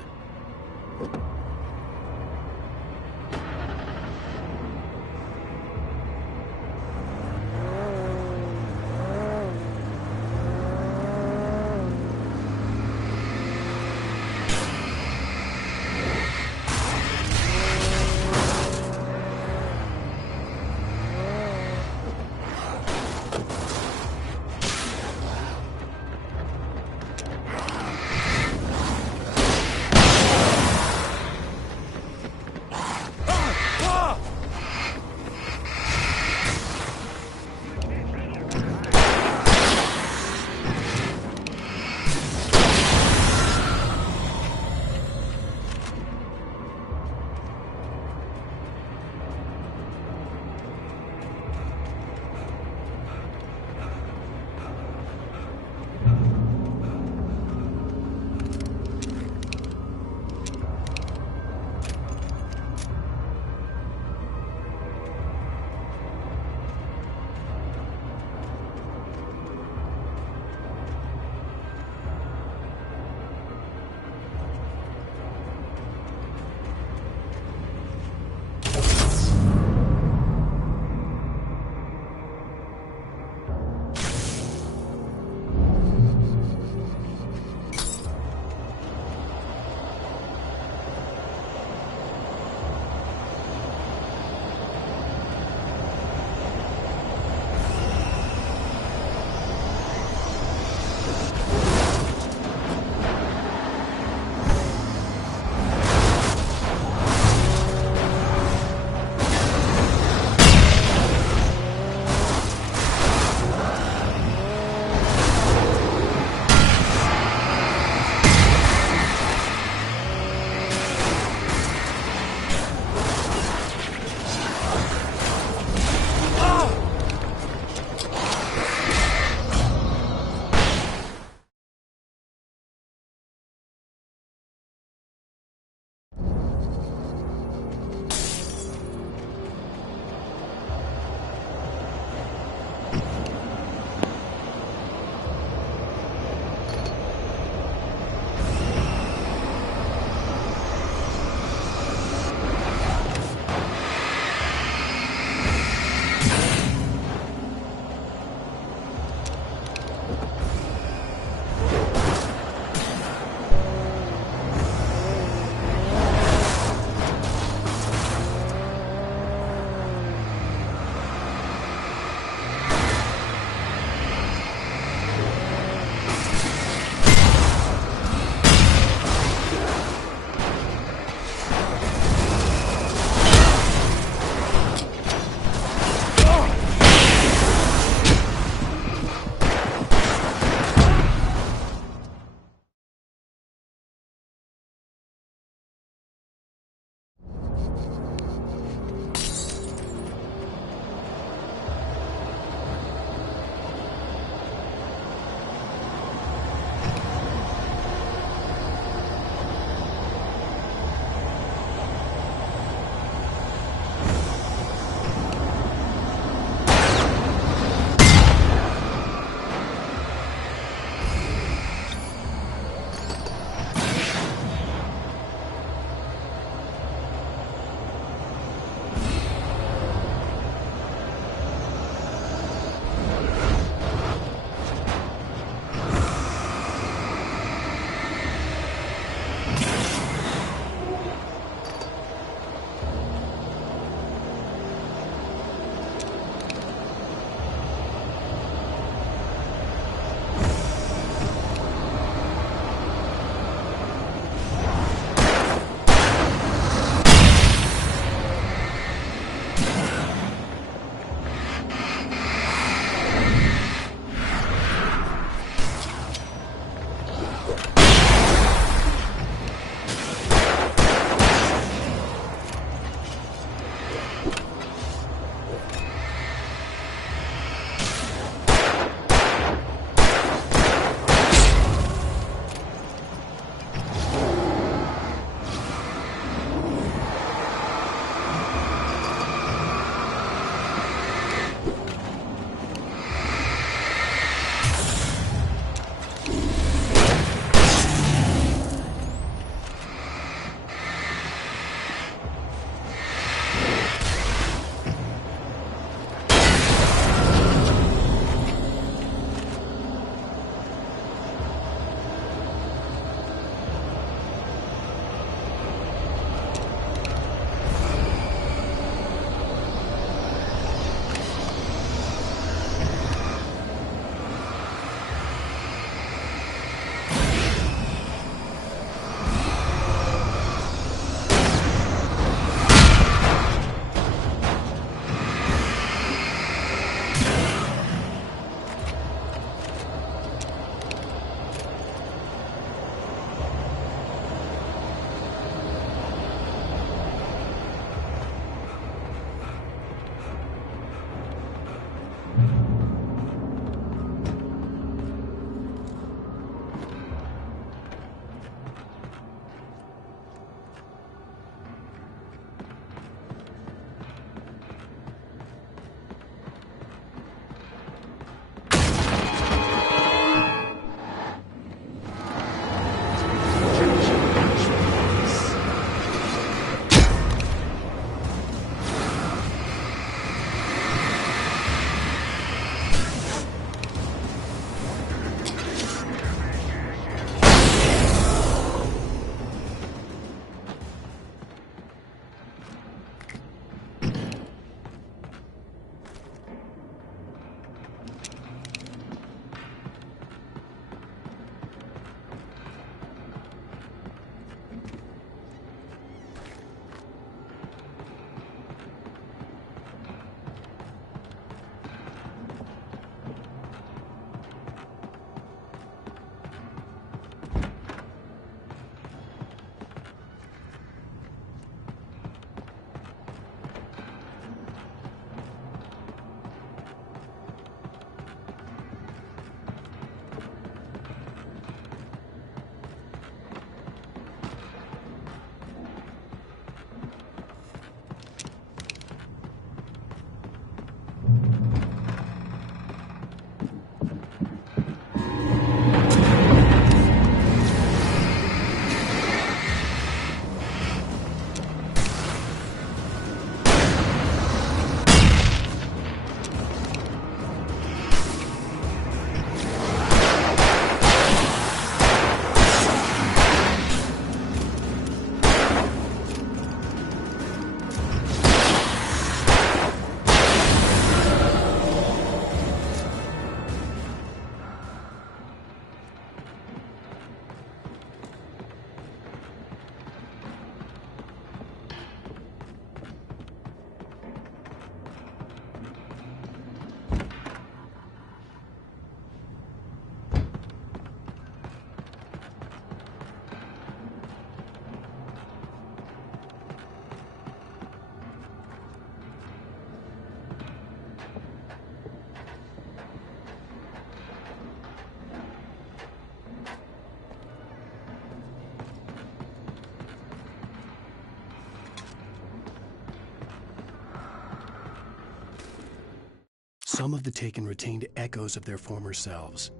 Some of the Taken retained echoes of their former selves,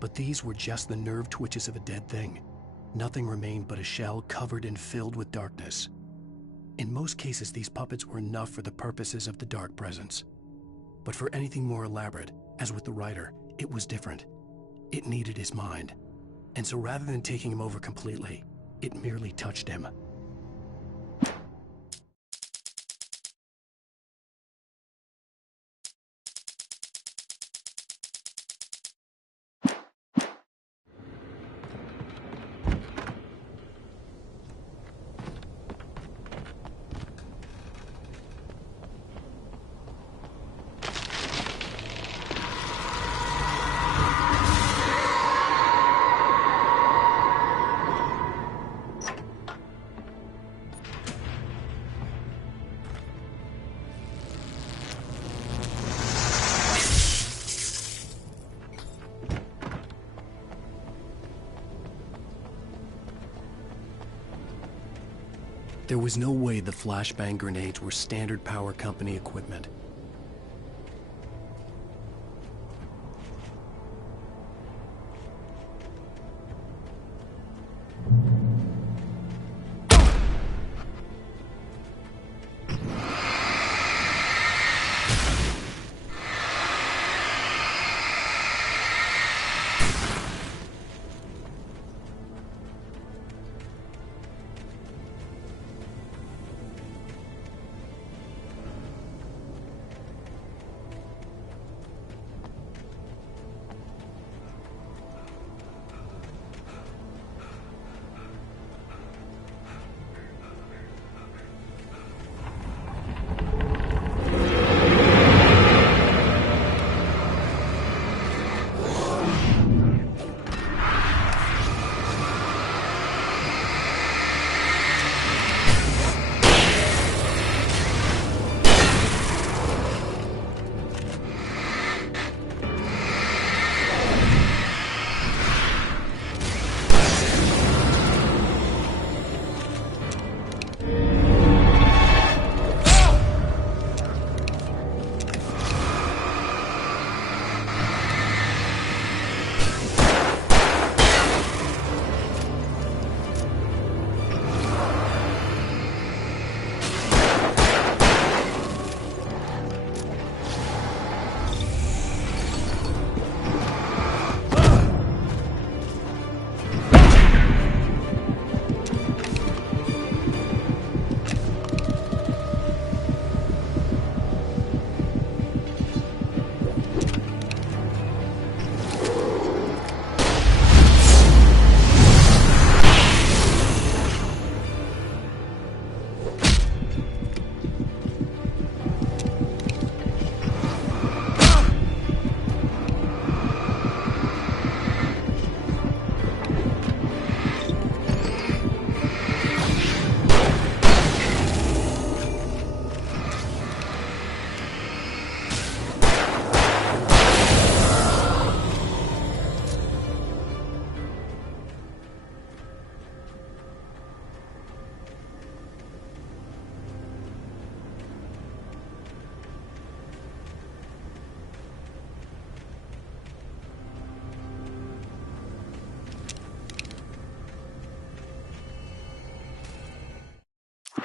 but these were just the nerve twitches of a dead thing. Nothing remained but a shell covered and filled with darkness. In most cases, these puppets were enough for the purposes of the Dark Presence. But for anything more elaborate, as with the writer, it was different. It needed his mind. And so rather than taking him over completely, it merely touched him. There was no way the flashbang grenades were Standard Power Company equipment.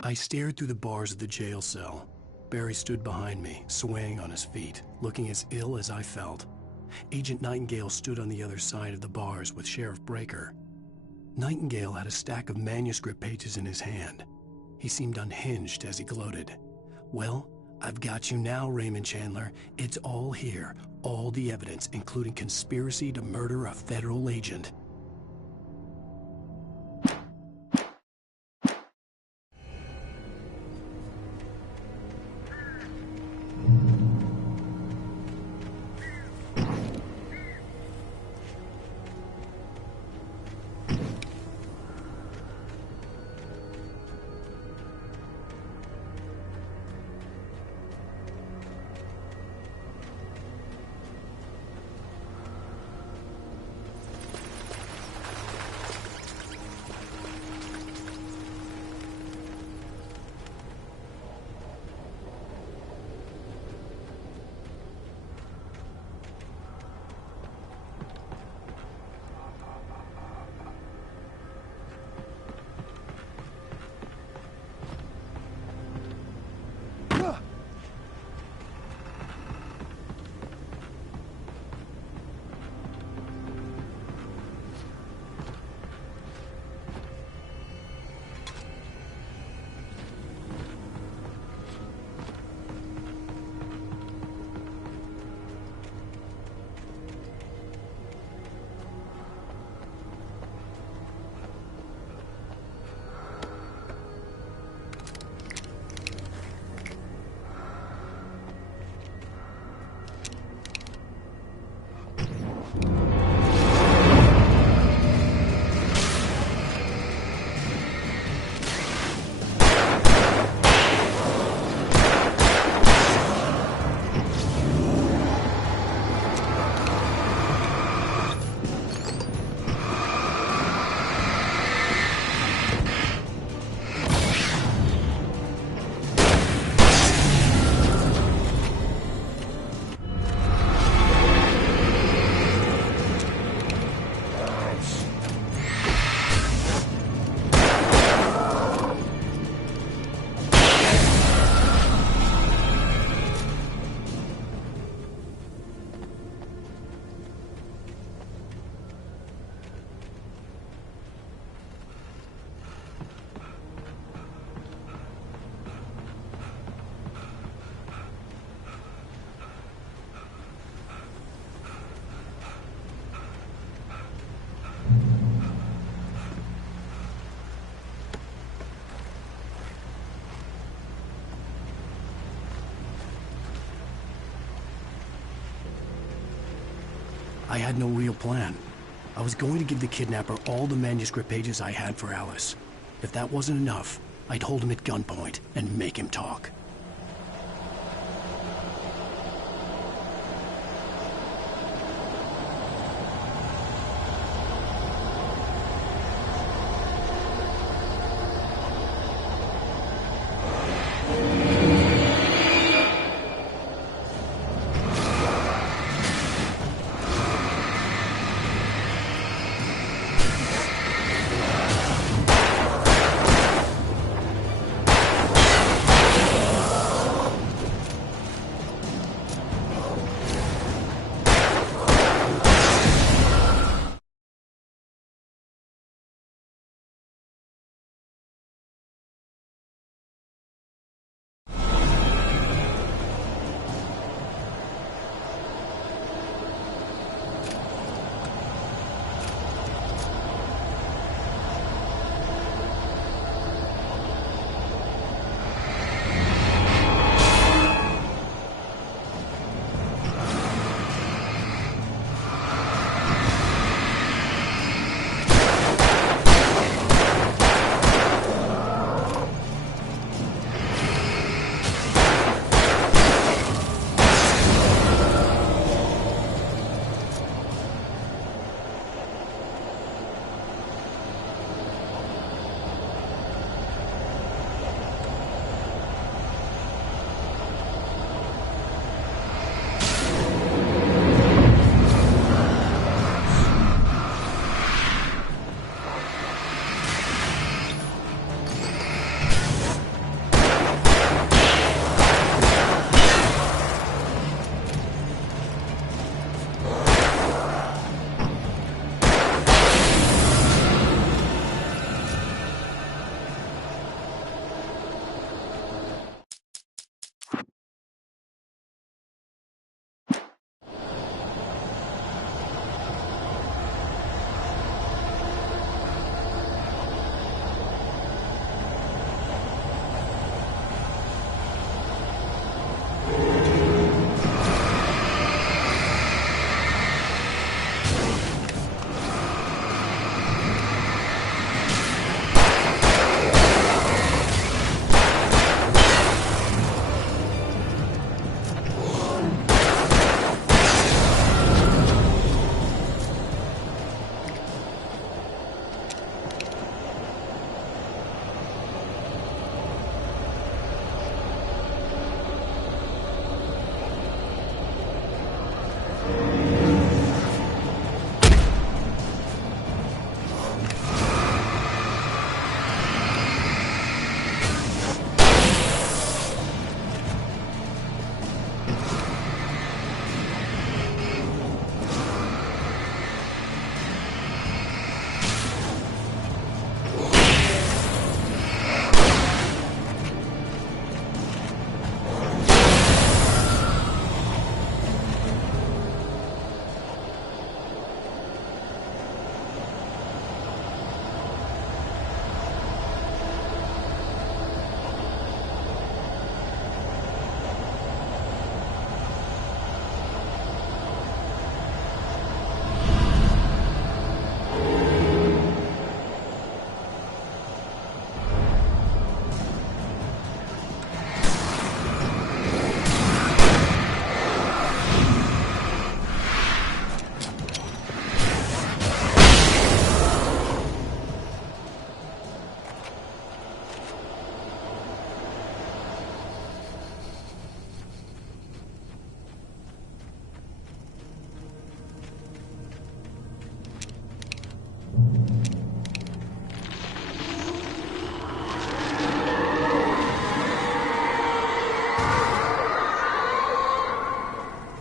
I stared through the bars of the jail cell. Barry stood behind me, swaying on his feet, looking as ill as I felt. Agent Nightingale stood on the other side of the bars with Sheriff Breaker. Nightingale had a stack of manuscript pages in his hand. He seemed unhinged as he gloated. "Well, I've got you now, Raymond Chandler. It's all here. All the evidence, including conspiracy to murder a federal agent." I had no real plan. I was going to give the kidnapper all the manuscript pages I had for Alice. If that wasn't enough, I'd hold him at gunpoint and make him talk.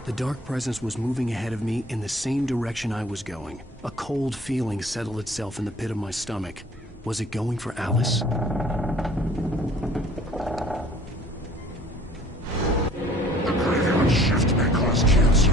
The dark presence was moving ahead of me in the same direction I was going. A cold feeling settled itself in the pit of my stomach. Was it going for Alice? The graveyard shift may cause cancer.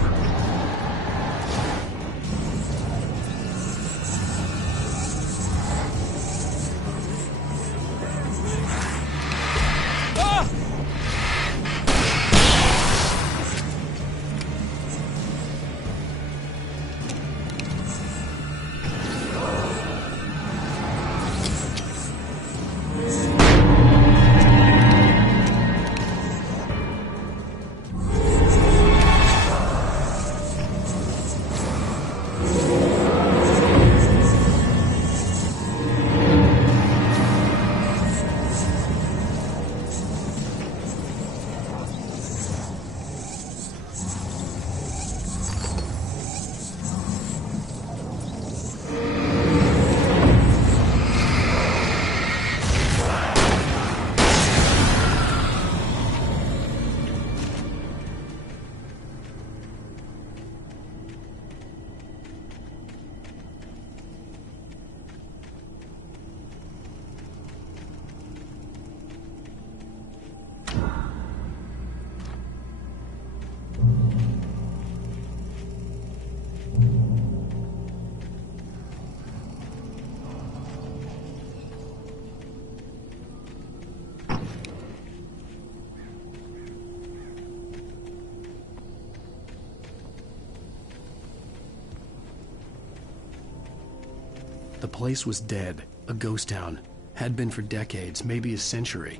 The place was dead, a ghost town. Had been for decades, maybe a century.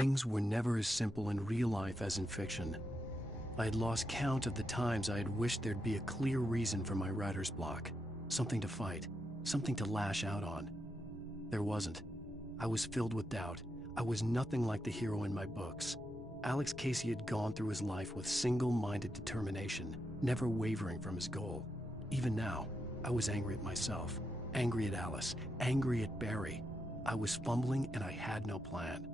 Things were never as simple in real life as in fiction. I had lost count of the times I had wished there'd be a clear reason for my writer's block. Something to fight, something to lash out on. There wasn't. I was filled with doubt. I was nothing like the hero in my books. Alex Casey had gone through his life with single-minded determination, never wavering from his goal. Even now, I was angry at myself, angry at Alice, angry at Barry. I was fumbling and I had no plan.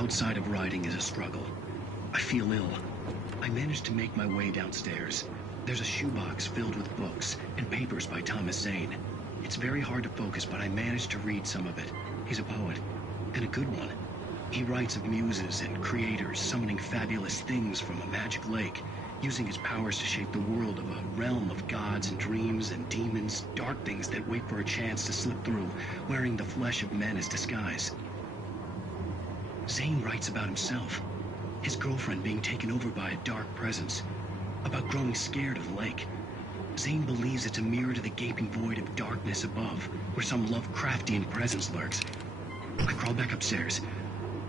outside of writing is a struggle. I feel ill. I managed to make my way downstairs. There's a shoebox filled with books and papers by Thomas Zane. It's very hard to focus, but I managed to read some of it. He's a poet, and a good one. He writes of muses and creators summoning fabulous things from a magic lake, using his powers to shape the world of a realm of gods and dreams and demons, dark things that wait for a chance to slip through, wearing the flesh of men as disguise. Zane writes about himself, his girlfriend being taken over by a dark presence, about growing scared of the lake. Zane believes it's a mirror to the gaping void of darkness above, where some Lovecraftian presence lurks. I crawl back upstairs.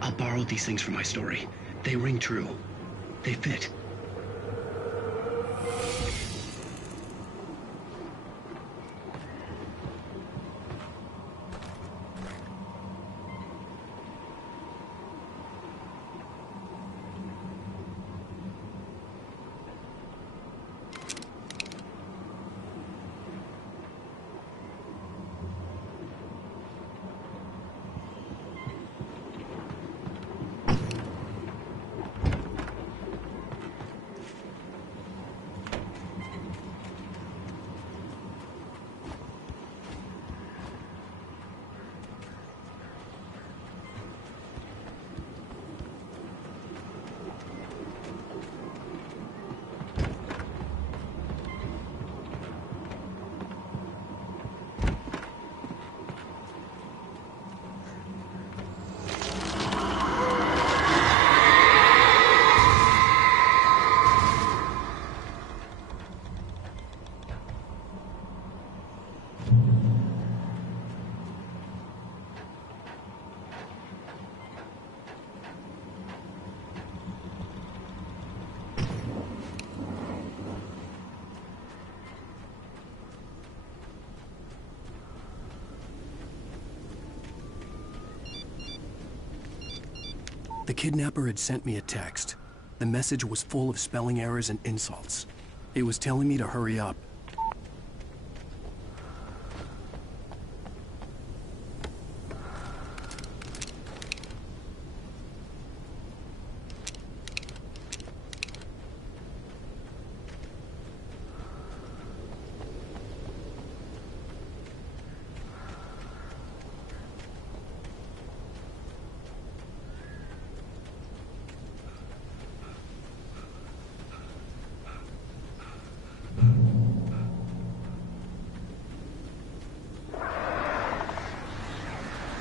I'll borrow these things for my story. They ring true. They fit. The kidnapper had sent me a text. The message was full of spelling errors and insults. It was telling me to hurry up.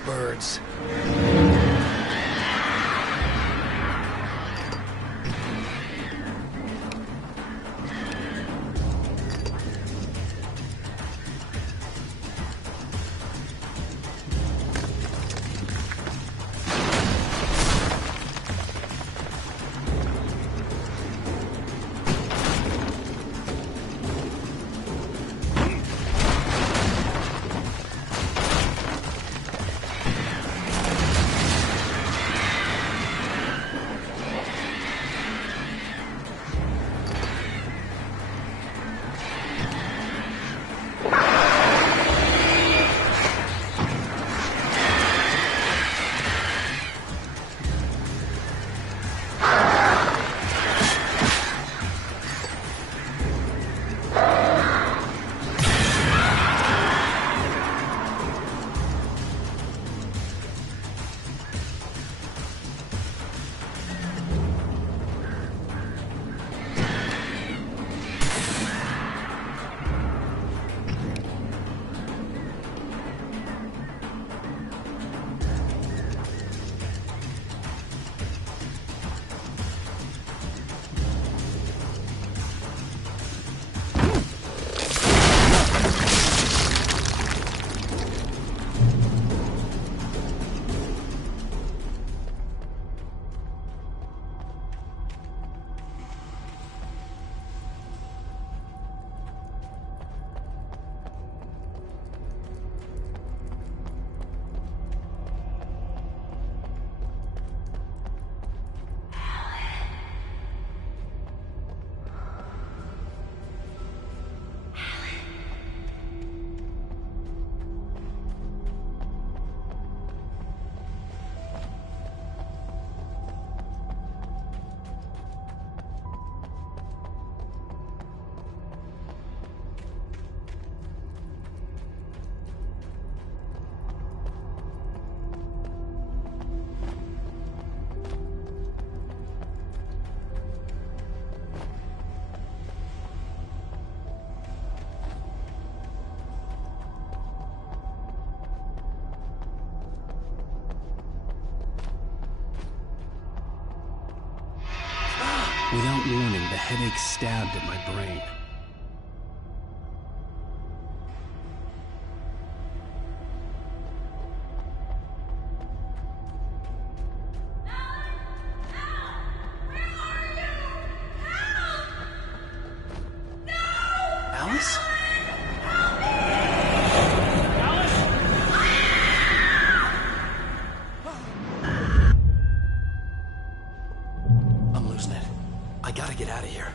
Birds. Without warning, the headache stabbed at my brain. Alice? I'm losing it. I gotta get out of here.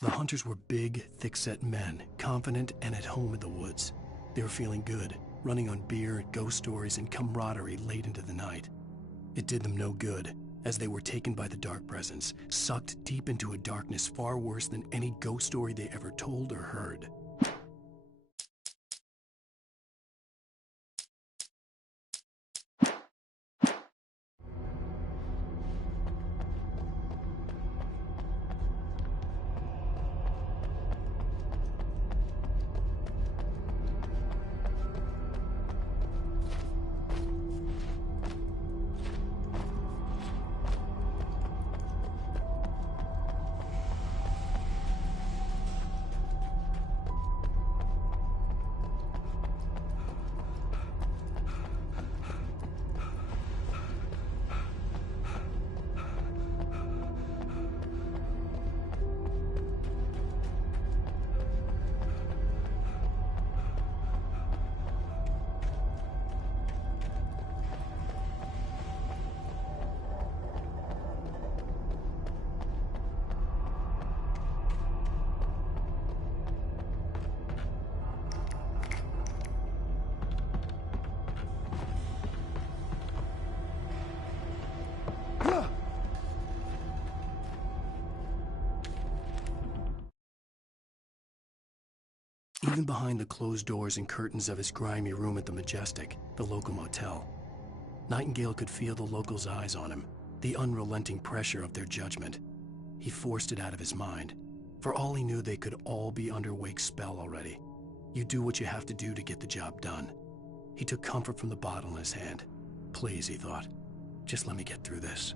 The hunters were big, thick-set men, confident and at home in the woods. They were feeling good, running on beer, ghost stories, and camaraderie late into the night. It did them no good, as they were taken by the dark presence, sucked deep into a darkness far worse than any ghost story they ever told or heard. Even behind the closed doors and curtains of his grimy room at the Majestic, the local motel, Nightingale could feel the locals' eyes on him, the unrelenting pressure of their judgment. He forced it out of his mind. For all he knew, they could all be under Wake's spell already. You do what you have to do to get the job done. He took comfort from the bottle in his hand. Please, he thought, just let me get through this.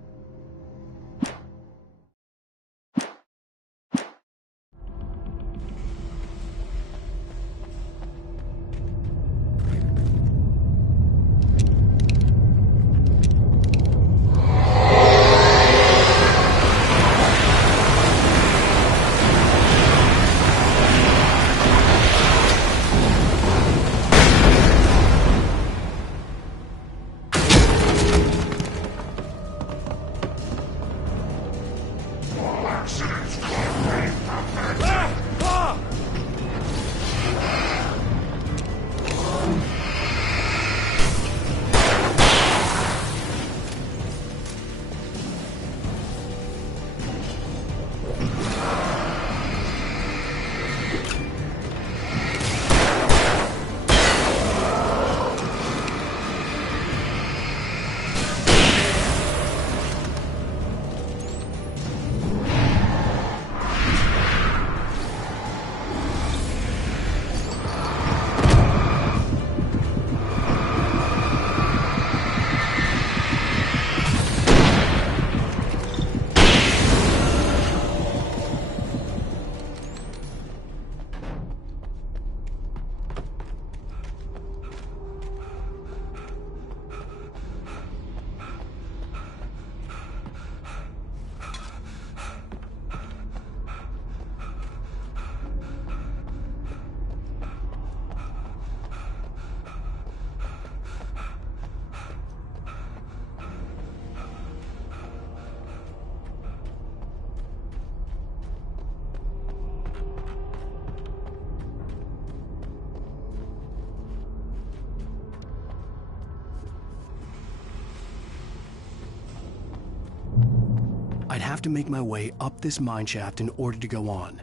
I'd have to make my way up this mine shaft in order to go on.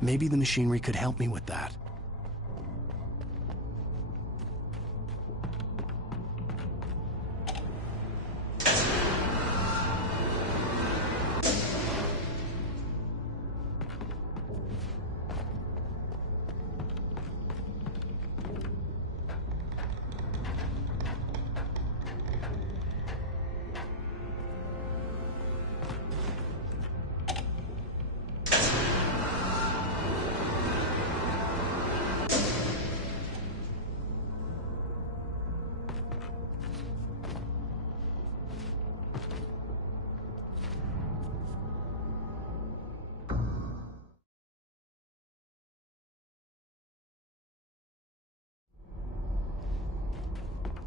Maybe the machinery could help me with that.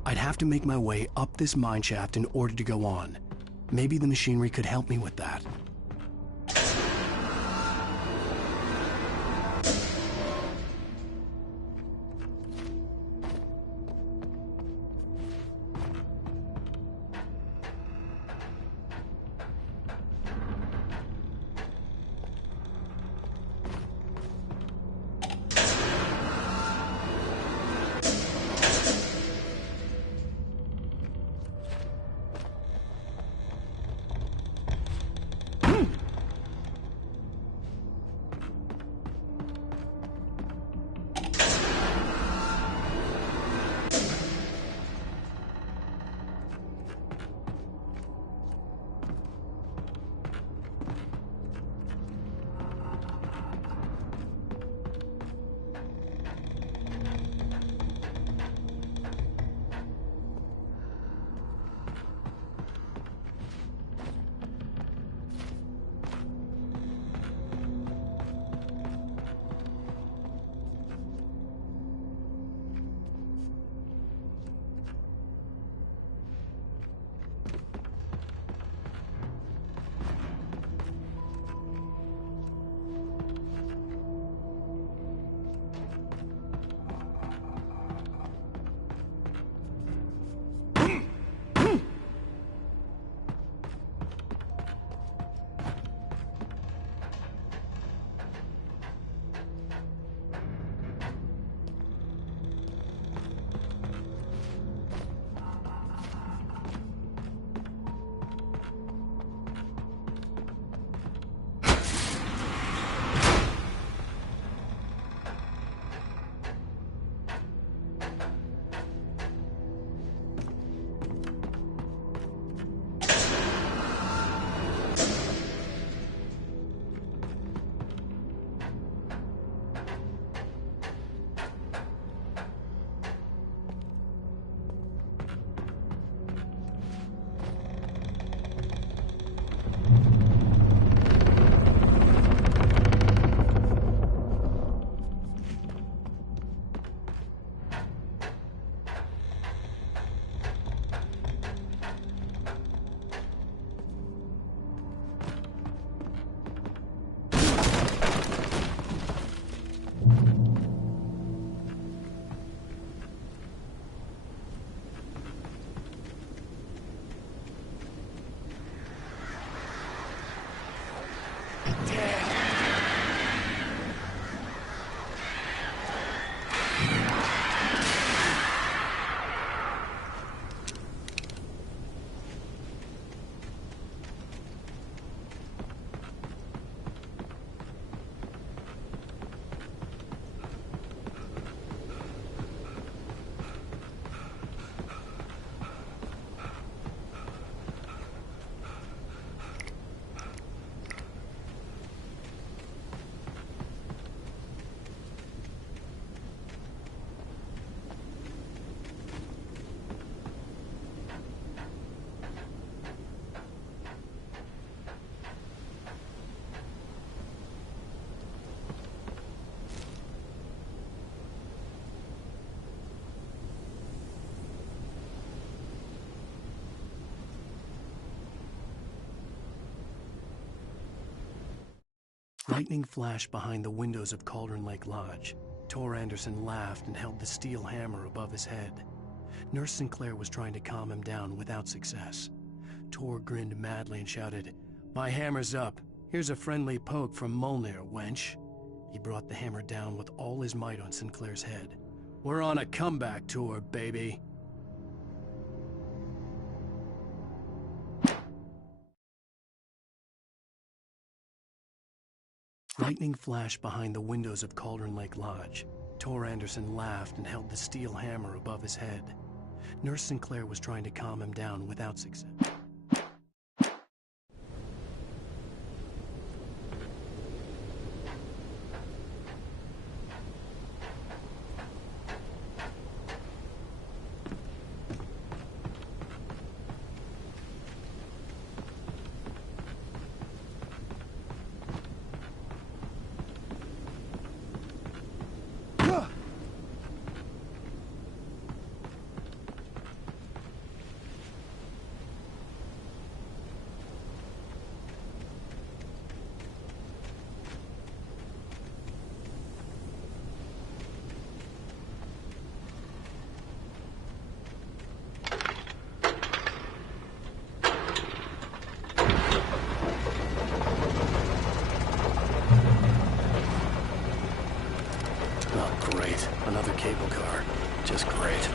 I'd have to make my way up this mine shaft in order to go on. Maybe the machinery could help me with that. Lightning flashed behind the windows of Cauldron Lake Lodge. Tor Anderson laughed and held the steel hammer above his head. Nurse Sinclair was trying to calm him down without success. Tor grinned madly and shouted, "My hammer's up. Here's a friendly poke from Mjolnir, wench." He brought the hammer down with all his might on Sinclair's head. "We're on a comeback tour, baby." Lightning flashed behind the windows of Cauldron Lake Lodge. Tor Anderson laughed and held the steel hammer above his head. Nurse Sinclair was trying to calm him down without success. Great. Another cable car. Just great.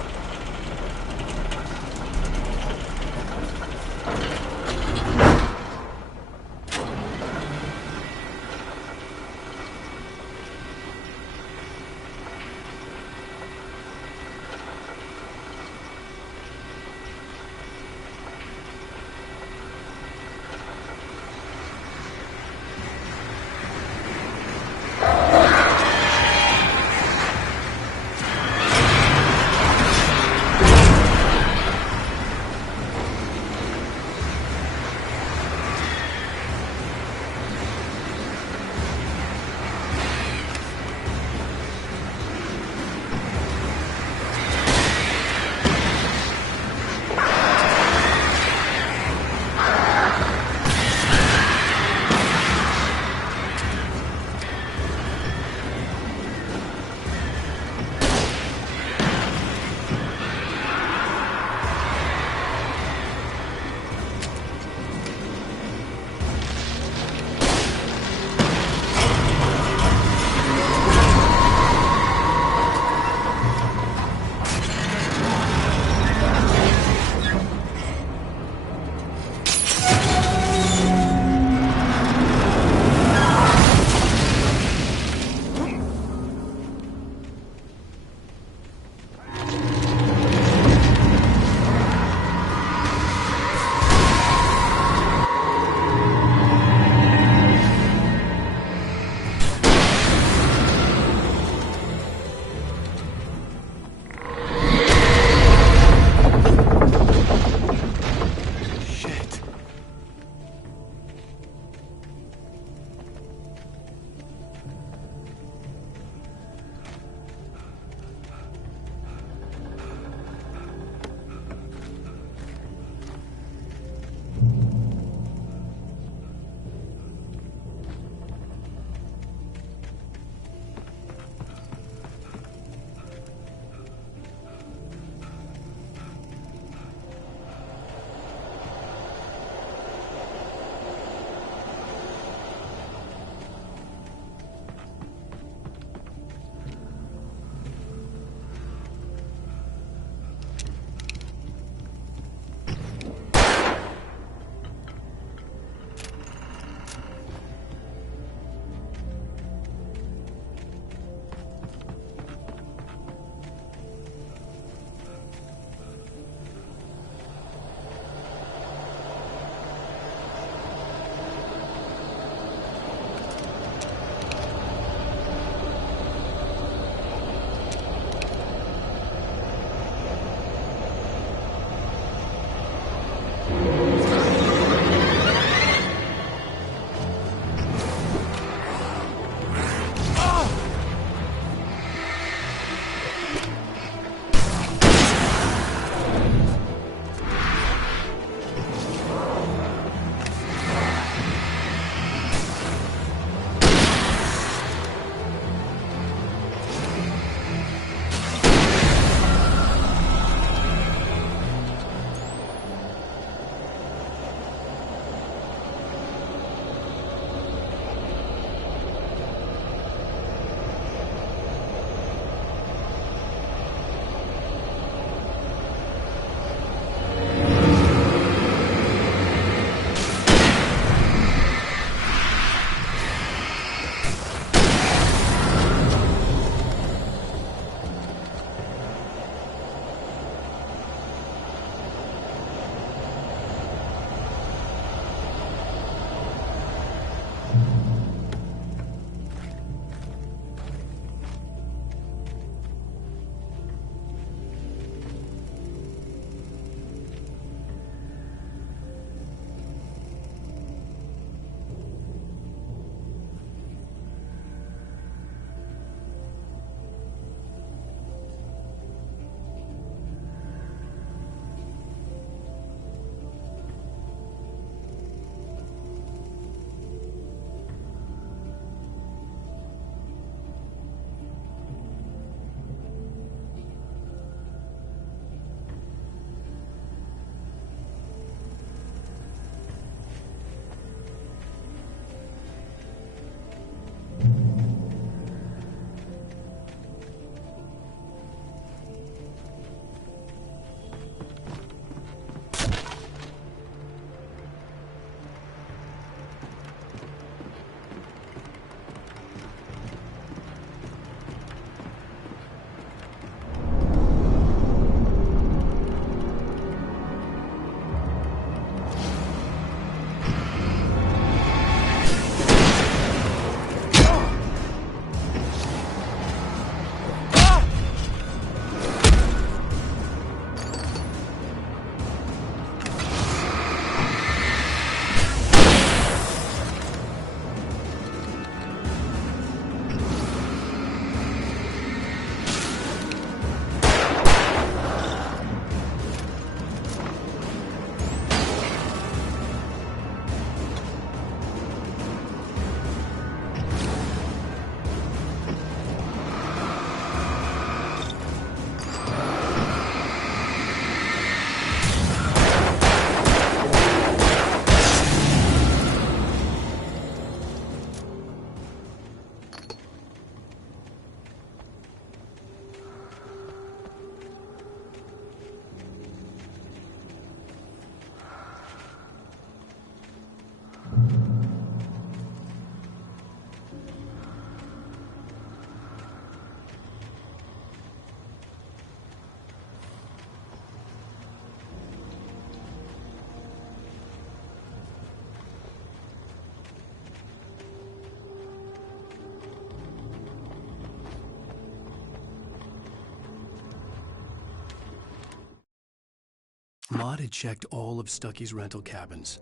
Maude had checked all of Stucky's rental cabins.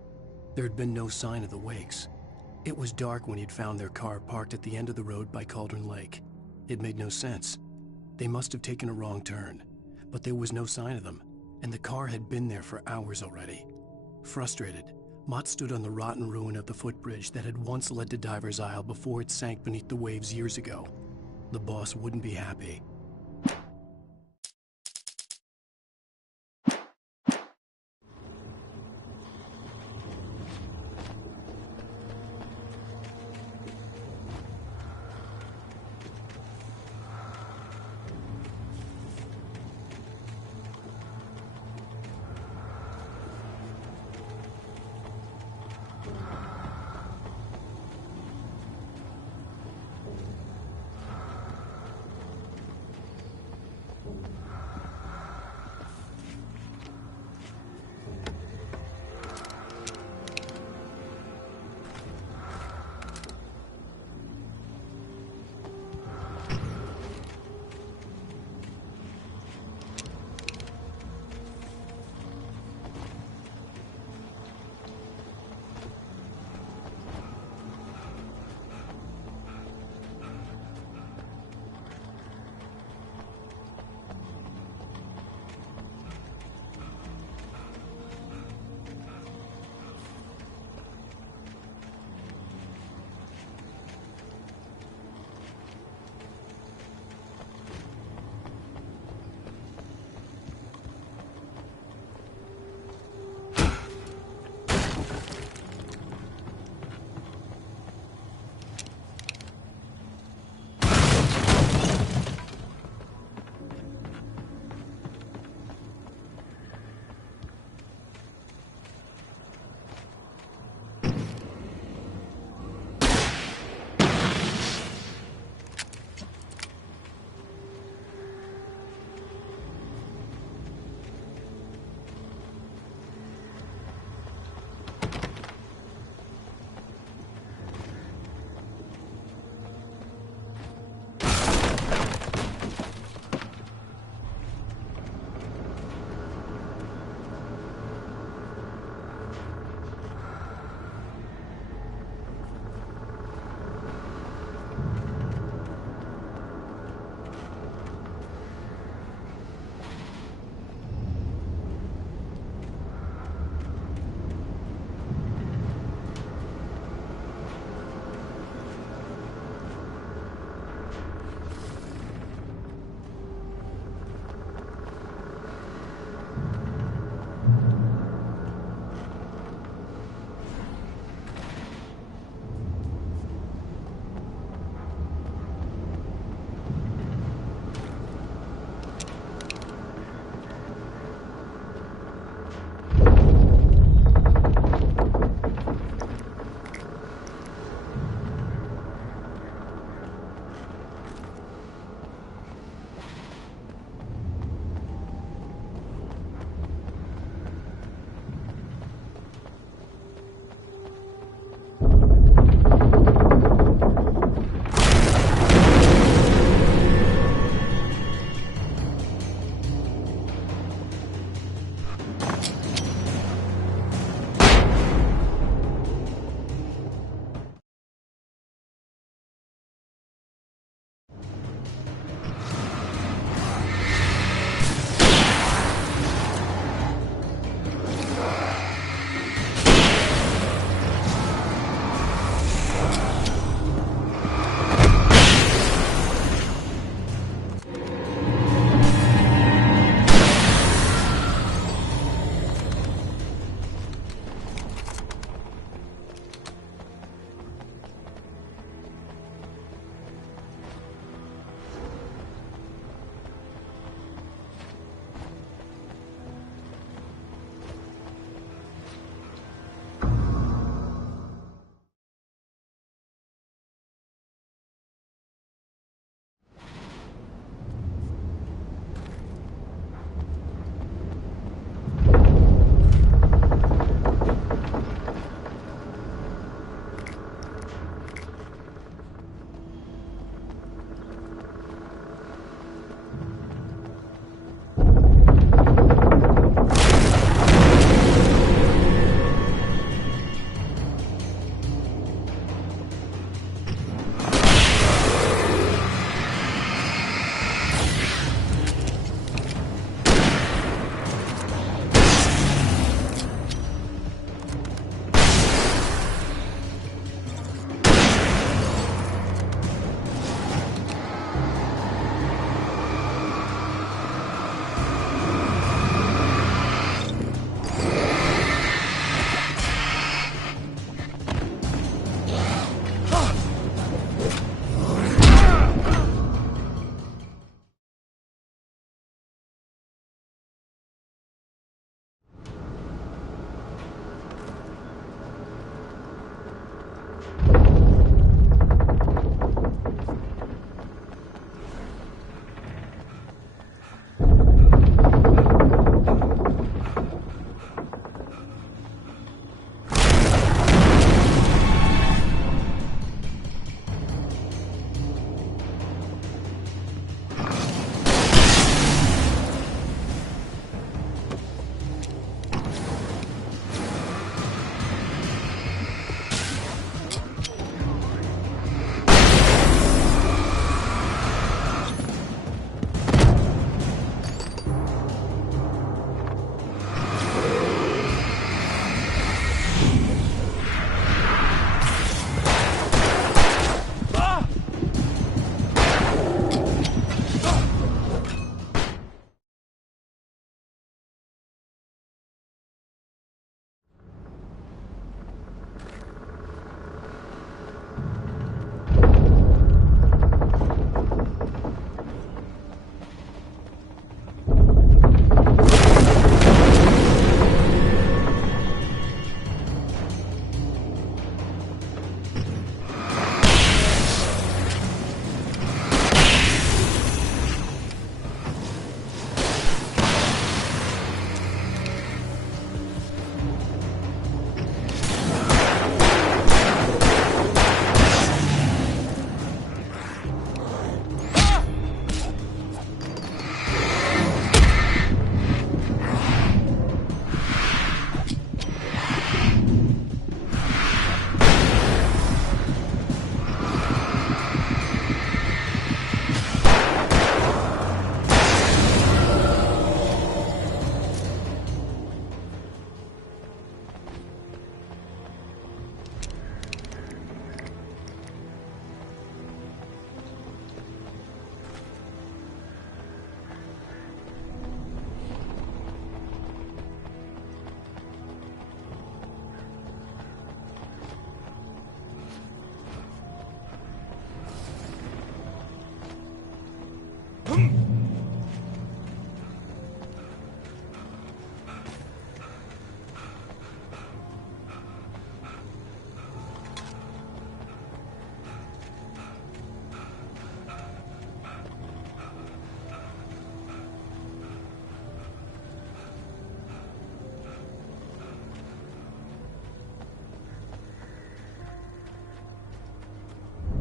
There had been no sign of the Wakes. It was dark when he'd found their car parked at the end of the road by Cauldron Lake. It made no sense. They must have taken a wrong turn, but there was no sign of them, and the car had been there for hours already. Frustrated, Mott stood on the rotten ruin of the footbridge that had once led to Diver's Isle before it sank beneath the waves years ago. The boss wouldn't be happy.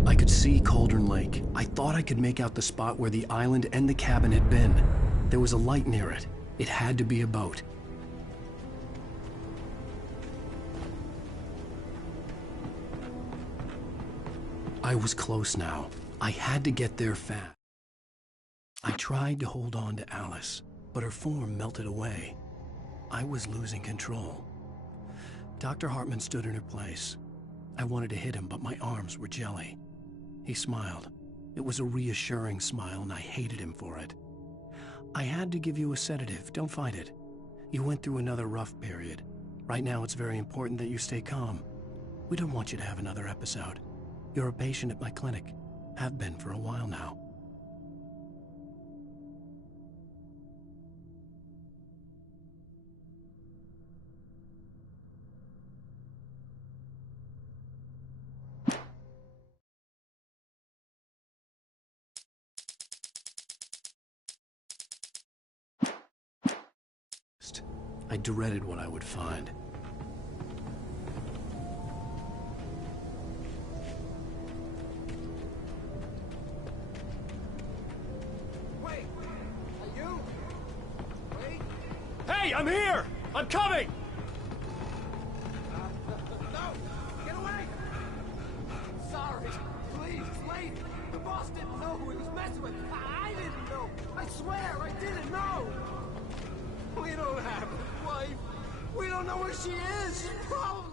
I could see Cauldron Lake. I thought I could make out the spot where the island and the cabin had been. There was a light near it. It had to be a boat. I was close now. I had to get there fast. I tried to hold on to Alice, but her form melted away. I was losing control. Dr. Hartman stood in her place. I wanted to hit him, but my arms were jelly. He smiled. It was a reassuring smile, and I hated him for it. I had to give you a sedative. Don't fight it. You went through another rough period. Right now, it's very important that you stay calm. We don't want you to have another episode. You're a patient at my clinic. Have been for a while now. I dreaded what I would find. Wait! Are you? Wait! Hey, I'm here! I'm coming! No! Get away! Sorry. Please, it's late. The boss didn't know who he was messing with. I didn't know. I swear, I didn't know. We don't have a wife. We don't know where she is. She's probably...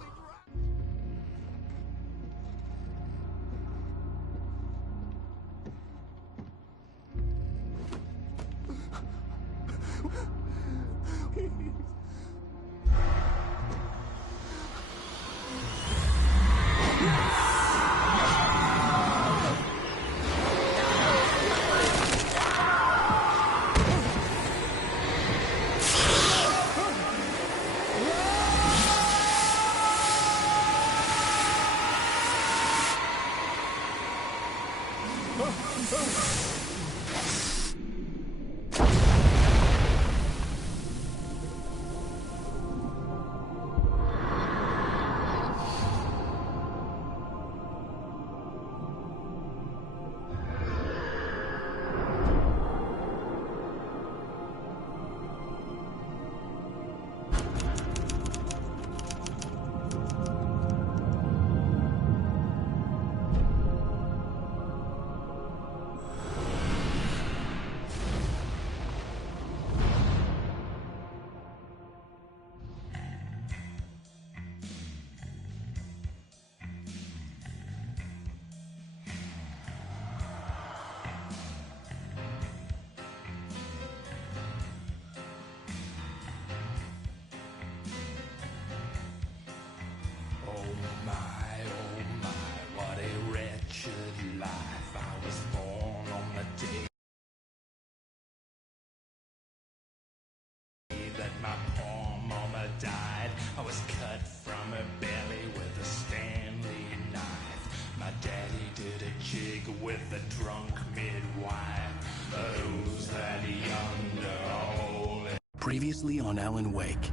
With the drunk midwife, who's that yonder? Previously on Alan Wake,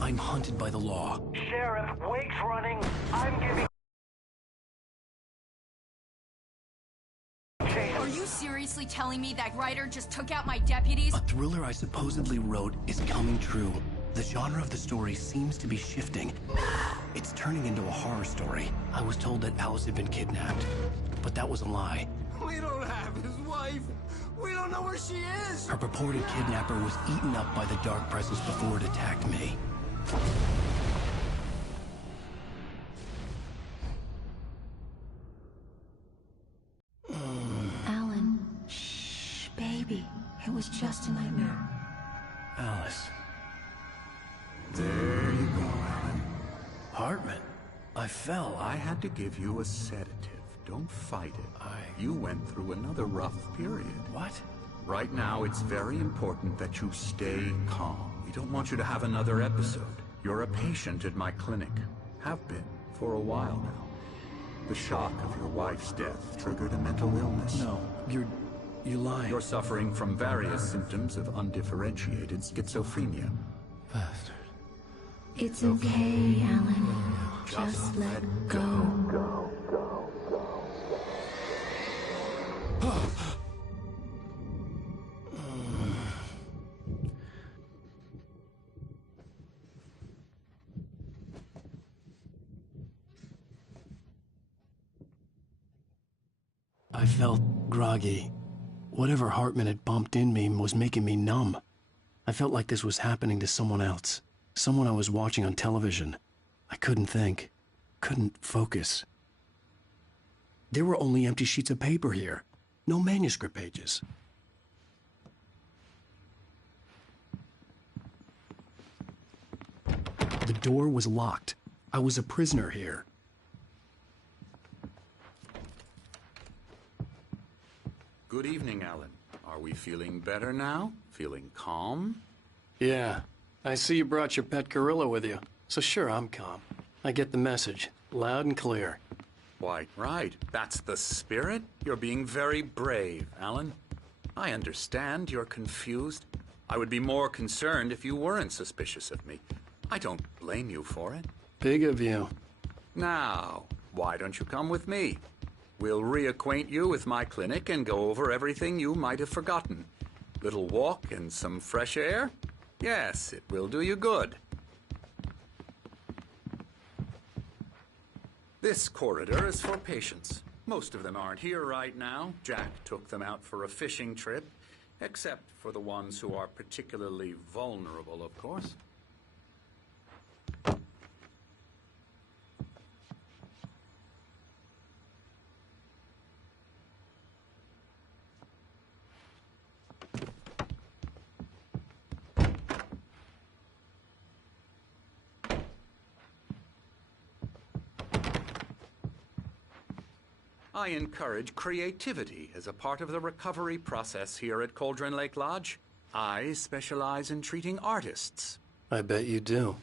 I'm hunted by the law. Sheriff, Wake's running. I'm giving... Are you seriously telling me that Ryder just took out my deputies? A thriller I supposedly wrote is coming true. The genre of the story seems to be shifting. It's turning into a horror story. I was told that Alice had been kidnapped, but that was a lie. We don't have his wife. We don't know where she is. Her purported kidnapper was eaten up by the dark presence before it attacked me. Alan, shh, baby. It was just a nightmare. Alice. There you go, Alan. Hartman, I fell. I had to give you a sedative. Don't fight it. You went through another rough period. What? Right now, it's very important that you stay calm. We don't want you to have another episode. You're a patient at my clinic. Have been for a while now. The shock of your wife's death triggered a mental illness. No, you're lying. You're suffering from various symptoms of undifferentiated schizophrenia. Bastard. It's okay, Alan. Just let go. I felt groggy. Whatever Hartman had bumped in me was making me numb. I felt like this was happening to someone else. Someone I was watching on television. I couldn't think. Couldn't focus. There were only empty sheets of paper here. No manuscript pages. The door was locked. I was a prisoner here. Good evening, Alan. Are we feeling better now? Feeling calm? Yeah. I see you brought your pet gorilla with you. So sure, I'm calm. I get the message. Loud and clear. Quite right. That's the spirit. You're being very brave, Alan. I understand you're confused. I would be more concerned if you weren't suspicious of me. I don't blame you for it. Big of you. Now, why don't you come with me? We'll reacquaint you with my clinic and go over everything you might have forgotten. Little walk and some fresh air? Yes, it will do you good. This corridor is for patients. Most of them aren't here right now. Jack took them out for a fishing trip, except for the ones who are particularly vulnerable, of course. I encourage creativity as a part of the recovery process here at Cauldron Lake Lodge. I specialize in treating artists. I bet you do.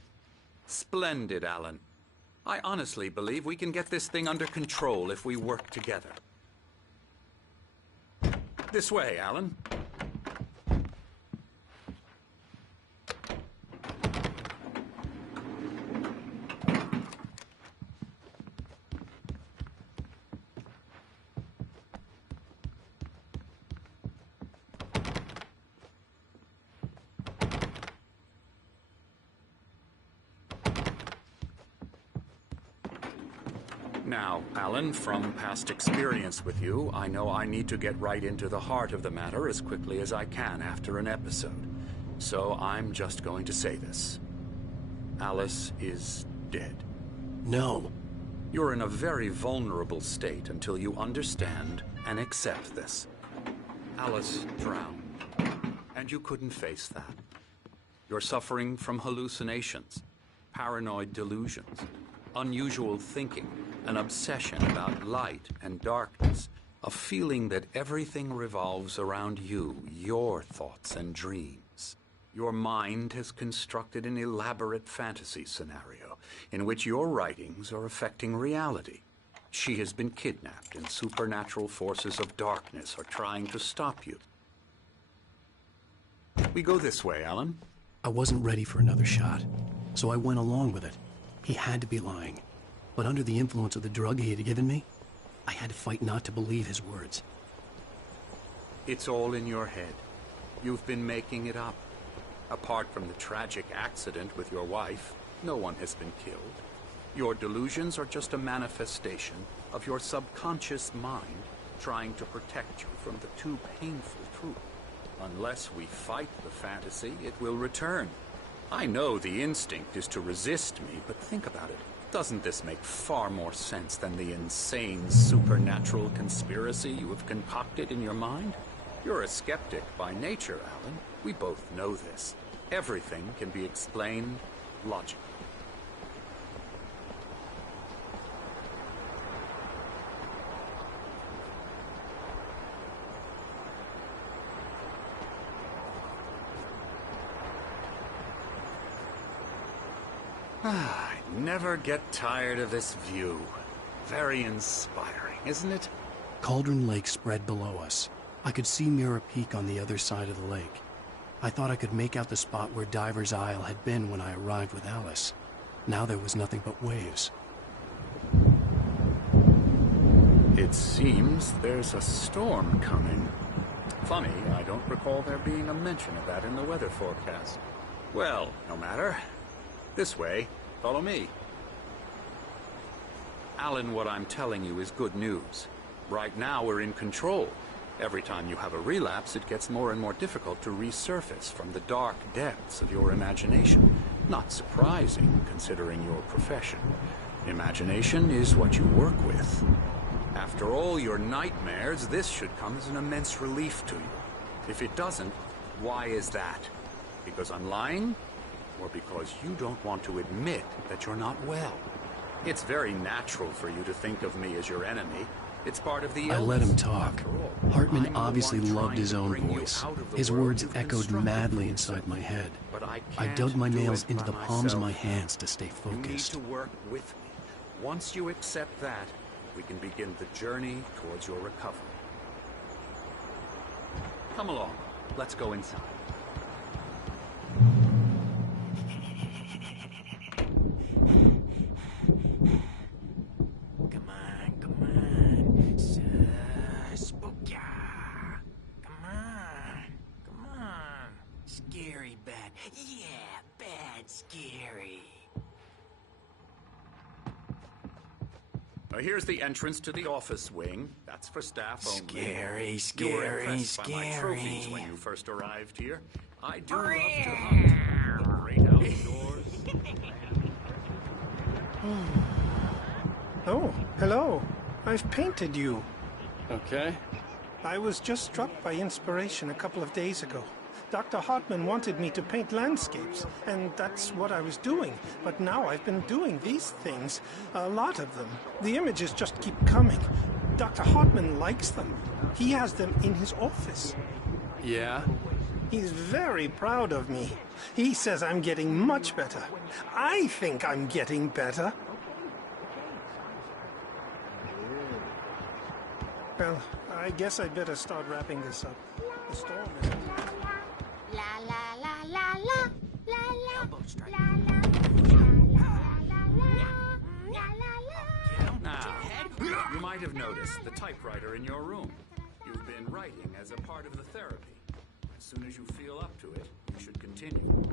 Splendid, Alan. I honestly believe we can get this thing under control if we work together. This way, Alan. Now, Alan, from past experience with you, I know I need to get right into the heart of the matter as quickly as I can after an episode. So I'm just going to say this. Alice is dead. No. You're in a very vulnerable state until you understand and accept this. Alice drowned, and you couldn't face that. You're suffering from hallucinations, paranoid delusions, unusual thinking, an obsession about light and darkness, a feeling that everything revolves around you, your thoughts and dreams. Your mind has constructed an elaborate fantasy scenario in which your writings are affecting reality. She has been kidnapped, and supernatural forces of darkness are trying to stop you. We go this way, Alan. I wasn't ready for another shot, so I went along with it. He had to be lying. But under the influence of the drug he had given me, I had to fight not to believe his words. It's all in your head. You've been making it up. Apart from the tragic accident with your wife, no one has been killed. Your delusions are just a manifestation of your subconscious mind trying to protect you from the too painful truth. Unless we fight the fantasy, it will return. I know the instinct is to resist me, but think about it. Doesn't this make far more sense than the insane supernatural conspiracy you have concocted in your mind? You're a skeptic by nature, Alan. We both know this. Everything can be explained logically. I never get tired of this view. Very inspiring, isn't it? Cauldron Lake spread below us. I could see Mirror Peak on the other side of the lake. I thought I could make out the spot where Diver's Isle had been when I arrived with Alice. Now there was nothing but waves. It seems there's a storm coming. Funny, I don't recall there being a mention of that in the weather forecast. Well, no matter. This way. Follow me. Alan, what I'm telling you is good news. Right now we're in control. Every time you have a relapse, it gets more and more difficult to resurface from the dark depths of your imagination. Not surprising, considering your profession. Imagination is what you work with. After all your nightmares, this should come as an immense relief to you. If it doesn't, why is that? Because I'm lying? Or because you don't want to admit that you're not well? It's very natural for you to think of me as your enemy. It's part of the illness. I let him talk. Hartman obviously loved his own voice. His words echoed madly inside my head. I dug my nails into the palms of my hands to stay focused. You need to work with me. Once you accept that, we can begin the journey towards your recovery. Come along. Let's go inside. Spooky. Come on. Scary bad. Yeah, bad scary. Here's the entrance to the office wing. That's for staff only. Scary, You were scary, impressed by my scary. trophies when you first arrived here. I do love to hunt. The great outdoors. Oh, hello. I've painted you. Okay. I was just struck by inspiration a couple of days ago. Dr. Hartman wanted me to paint landscapes, and that's what I was doing. But now I've been doing these things, a lot of them. The images just keep coming. Dr. Hartman likes them. He has them in his office. Yeah? He's very proud of me. He says I'm getting much better. I think I'm getting better. Well, I guess I'd better start wrapping this up. The storm is... La la la la la la la Elbow strike. la la la la. Now, you might have noticed the typewriter in your room. You've been writing as a part of the therapy. As soon as you feel up to it, you should continue.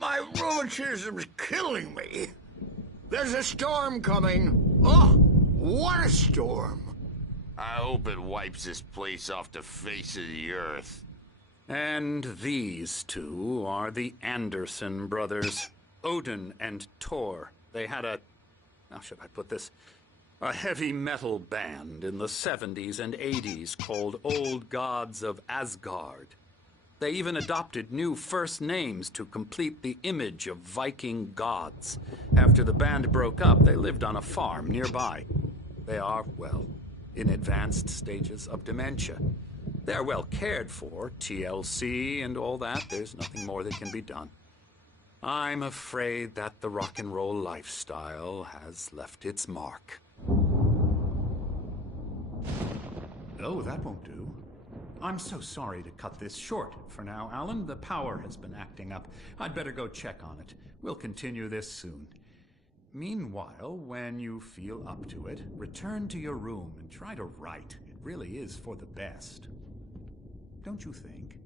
My rheumatism's killing me. There's a storm coming. Oh, what a storm. I hope it wipes this place off the face of the earth. And these two are the Anderson brothers, Odin and Tor. They had how should I put this? A heavy metal band in the 70s and 80s called Old Gods of Asgard. They even adopted new first names to complete the image of Viking gods. After the band broke up, they lived on a farm nearby. They are, well, in advanced stages of dementia. They're well cared for, TLC and all that. There's nothing more that can be done. I'm afraid that the rock and roll lifestyle has left its mark. Oh, that won't do. I'm so sorry to cut this short for now, Alan. The power has been acting up. I'd better go check on it. We'll continue this soon. Meanwhile, when you feel up to it, return to your room and try to write. It really is for the best. Don't you think?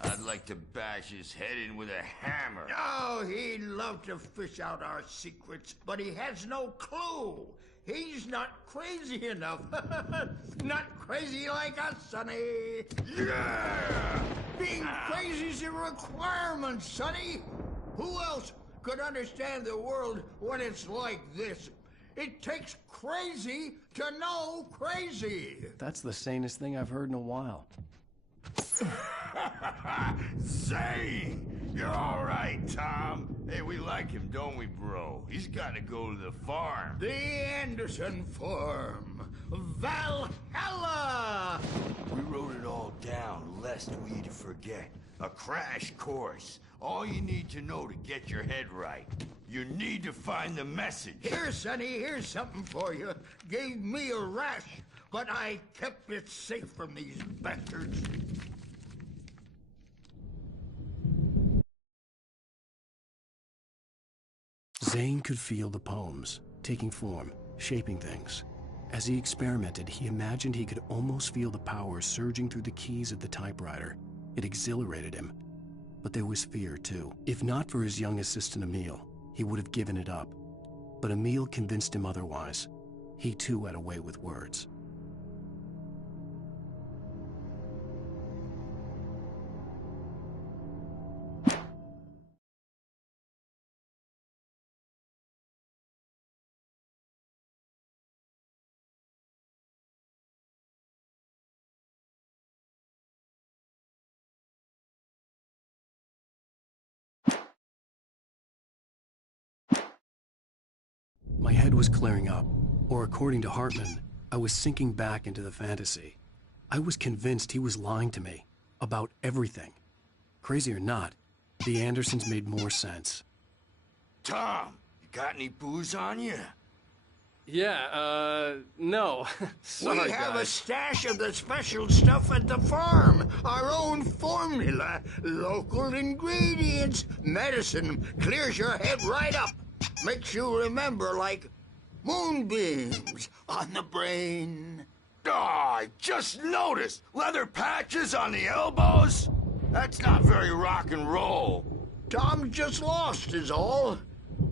I'd like to bash his head in with a hammer. Oh, he'd love to fish out our secrets, but he has no clue. He's not crazy enough. Not crazy like us, Sonny. Yeah! Being crazy's a requirement, Sonny. Who else could understand the world when it's like this? It takes crazy to know crazy. That's the sanest thing I've heard in a while. Zane! You're all right, Tom. Hey, we like him, don't we, bro? He's got to go to the farm. The Anderson farm. Valhalla! We wrote it all down, lest we forget. A crash course. All you need to know to get your head right. You need to find the message. Here, Sonny, here's something for you. Gave me a rash, but I kept it safe from these bastards. Zane could feel the poems, taking form, shaping things. As he experimented, he imagined he could almost feel the power surging through the keys of the typewriter. It exhilarated him. But there was fear, too. If not for his young assistant, Emil, he would have given it up. But Emil convinced him otherwise. He, too, had a way with words. My head was clearing up, or according to Hartman, I was sinking back into the fantasy. I was convinced he was lying to me, about everything. Crazy or not, the Andersons made more sense. Tom, you got any booze on you? Yeah, no. Sorry, we have guys. a stash of the special stuff at the farm. Our own formula. Local ingredients. Medicine clears your head right up. Makes you remember like moonbeams on the brain. Oh, I just noticed. Leather patches on the elbows? That's not very rock and roll. Tom just lost is all.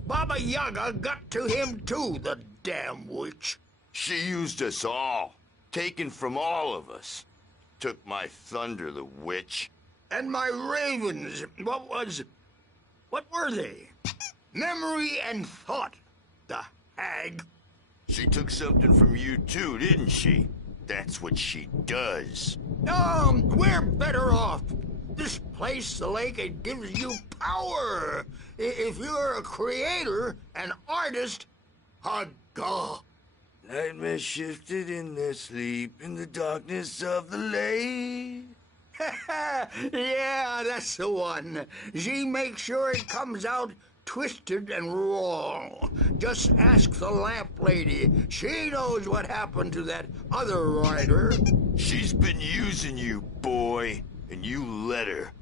Baba Yaga got to him too, the damn witch. She used us all. Taken from all of us. Took my thunder, the witch. And my ravens. What were they? Memory and thought, the hag. She took something from you too, didn't she? That's what she does. We're better off. This place, the lake, it gives you power. If you're a creator, an artist, God. Nightmare shifted in their sleep in the darkness of the lake. Yeah, that's the one. She makes sure it comes out twisted and wrong. Just ask the lamp lady. She knows what happened to that other rider. She's been using you, boy, and you let her.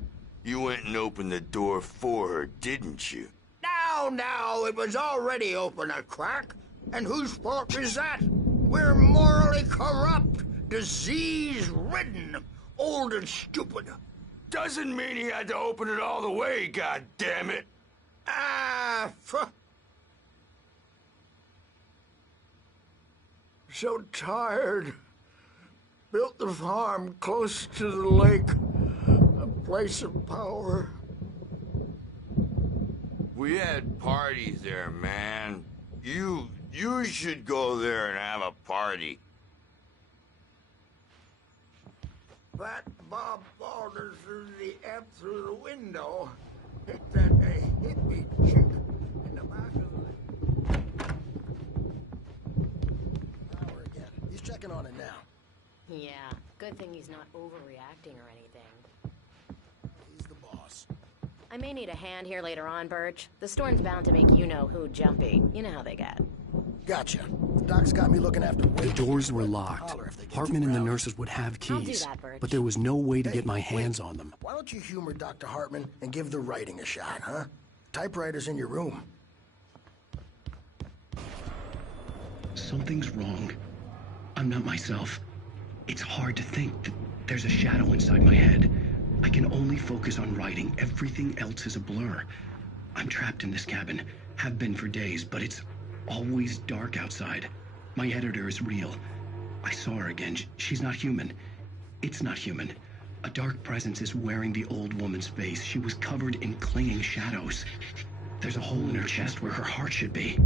You went and opened the door for her, didn't you? Now, it was already open a crack. And whose fault is that? We're morally corrupt, disease-ridden, old and stupid. Doesn't mean he had to open it all the way, goddammit. So tired. Built the farm close to the lake. A place of power. We had parties there, man. You should go there and have a party. That Bob Balder threw the amp through the window. Hit that hippie chick in the back of the... Power again. He's checking on it now. Yeah, good thing he's not overreacting or anything. He's the boss. I may need a hand here later on, Birch. The storm's bound to make you-know-who jumpy. You know how they get. Gotcha. Doc's got me looking after The doors were locked. Hartman and the nurses would have I'll do keys, that, Birch. but there was no way to Hey, get my wait. hands on them. Why don't you humor Dr. Hartman and give the writing a shot, huh? Typewriter's in your room. Something's wrong. I'm not myself. It's hard to think that there's a shadow inside my head. I can only focus on writing. Everything else is a blur. I'm trapped in this cabin. Have been for days, but it's always dark outside. My editor is real. I saw her again. She's not human. It's not human. A dark presence is wearing the old woman's face. She was covered in clinging shadows. There's a hole in her chest where her heart should be.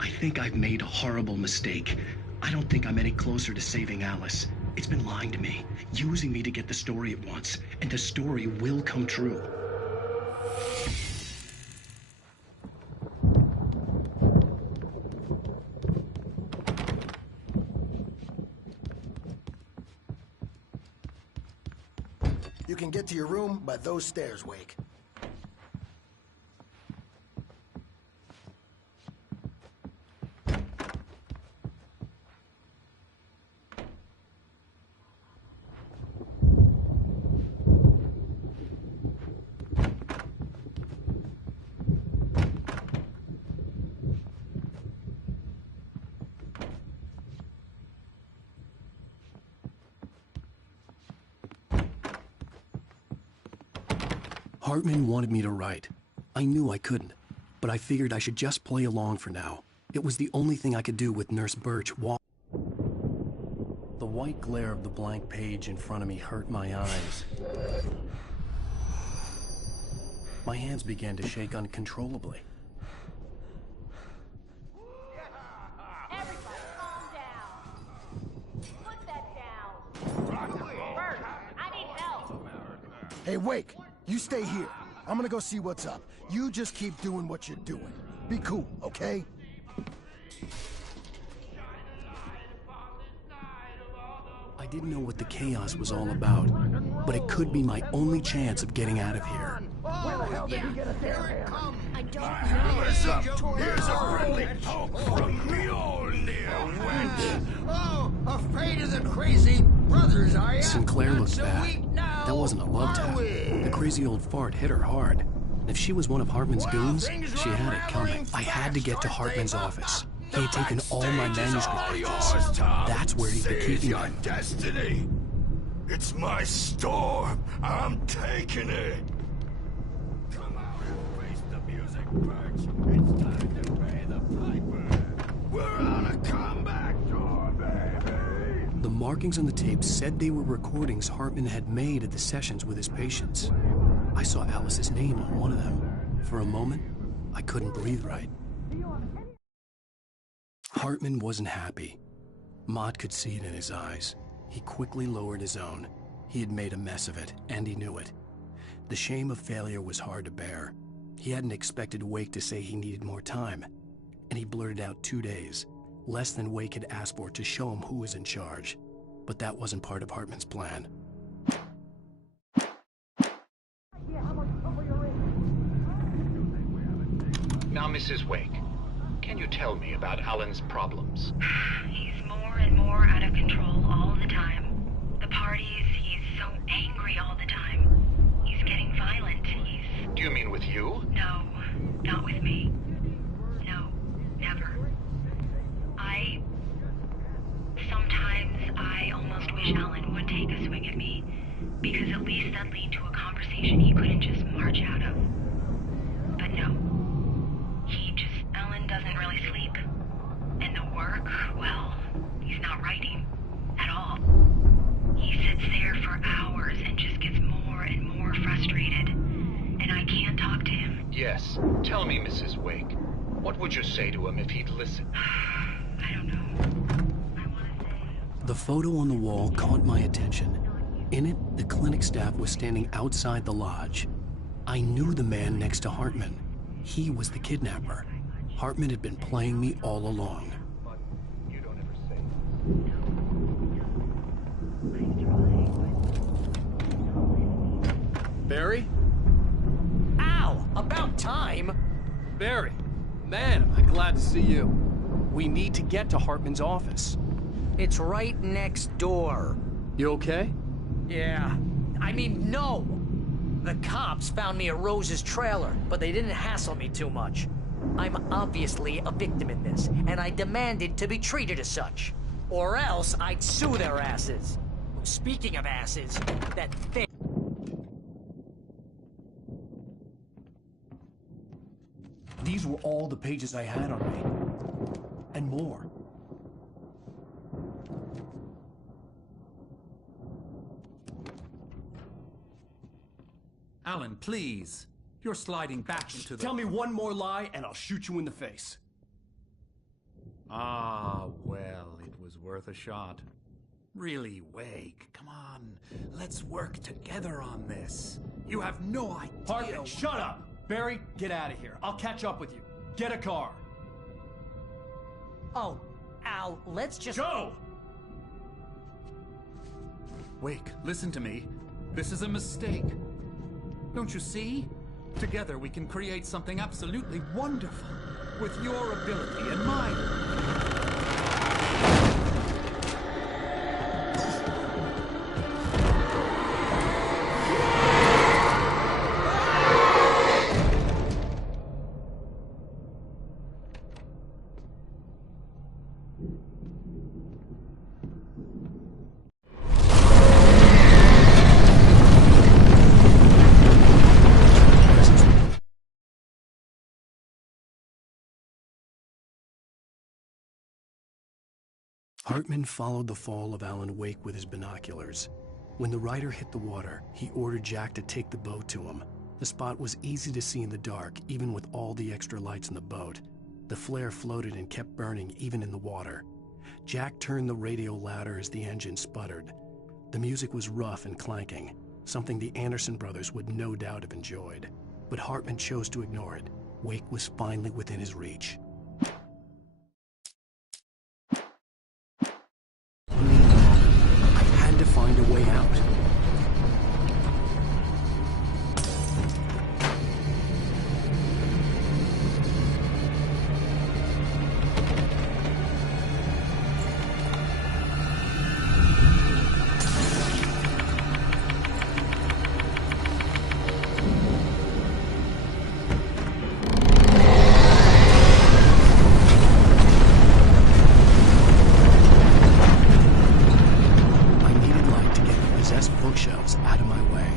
I think I've made a horrible mistake. I don't think I'm any closer to saving Alice. It's been lying to me, using me to get the story it wants, and the story will come true. You can get to your room by those stairs, Wake. Hartman wanted me to write. I knew I couldn't, but I figured I should just play along for now. It was the only thing I could do with Nurse Birch. The white glare of the blank page in front of me hurt my eyes. My hands began to shake uncontrollably. Everybody, calm down. Put that down. Bert, I need help. Hey, Wake, you stay here. I'm gonna go see what's up. You just keep doing what you're doing. Be cool, okay? I didn't know what the chaos was all about, but it could be my only chance of getting out of here. Where the hell did he get a hair? I don't know. What's up? Here's a friendly poke from Mjolnir, wench. Oh, afraid of the crazy brothers, are ya? Sinclair Not looked so bad. weak now, That wasn't a love are tap. we? The crazy old fart hit her hard. And if she was one of Hartman's goons, things she were had it coming. unraveling I had to get to fast, Hartman's aren't they? office. He had taken all my manuscript all pages. yours, Tom. That's where he'd been Seize keeping your them. destiny. It's my storm. I'm taking it. Come out and face the music, Birch. It's time to pay the piper. We're on a comeback tour, baby. The markings on the tape said they were recordings Hartman had made at the sessions with his patients. I saw Alice's name on one of them. For a moment, I couldn't breathe right. Hartman wasn't happy. Mott could see it in his eyes. He quickly lowered his own. He had made a mess of it, and he knew it. The shame of failure was hard to bear. He hadn't expected Wake to say he needed more time, and he blurted out 2 days, less than Wake had asked for to show him who was in charge. But that wasn't part of Hartman's plan. Now, Mrs. Wake, can you tell me about Alan's problems? He's more and more out of control all the time. The parties, he's so angry all the time. He's getting violent. Do you mean with you? No, not with me. No, never. Sometimes I almost wish Alan would take a swing at me, because at least that'd lead to a conversation he couldn't just march out of. But no. Alan doesn't really sleep. And the work, well, he's not writing at all. He sits there for hours and just gets more and more frustrated. And I can't talk to him. Yes. Tell me, Mrs. Wake. What would you say to him if he'd listen? I don't know. The photo on the wall caught my attention. In it, the clinic staff was standing outside the lodge. I knew the man next to Hartman. He was the kidnapper. Hartman had been playing me all along. Barry? Ow! About time! Barry, man, am I glad to see you. We need to get to Hartman's office. It's right next door. You okay? Yeah. I mean, no! The cops found me at Rose's trailer, but they didn't hassle me too much. I'm obviously a victim in this, and I demanded to be treated as such. Or else I'd sue their asses. speaking of asses, that thing... These were all the pages I had on me. And more. Alan, please. You're sliding back into the... Tell me one more lie and I'll shoot you in the face. Ah, well, it was worth a shot. Really, Wake, come on. Let's work together on this. You have no idea... Hartman, shut up! Barry, get out of here. I'll catch up with you. Get a car. Oh, Al, let's just... Go! Wake, listen to me. This is a mistake. Don't you see? Together we can create something absolutely wonderful. With your ability and mine. Hartman followed the fall of Alan Wake with his binoculars. When the rider hit the water, he ordered Jack to take the boat to him. The spot was easy to see in the dark, even with all the extra lights in the boat. The flare floated and kept burning even in the water. Jack turned the radio louder as the engine sputtered. The music was rough and clanking, something the Anderson brothers would no doubt have enjoyed. But Hartman chose to ignore it. Wake was finally within his reach. I had to find a way out. Bookshelves out of my way.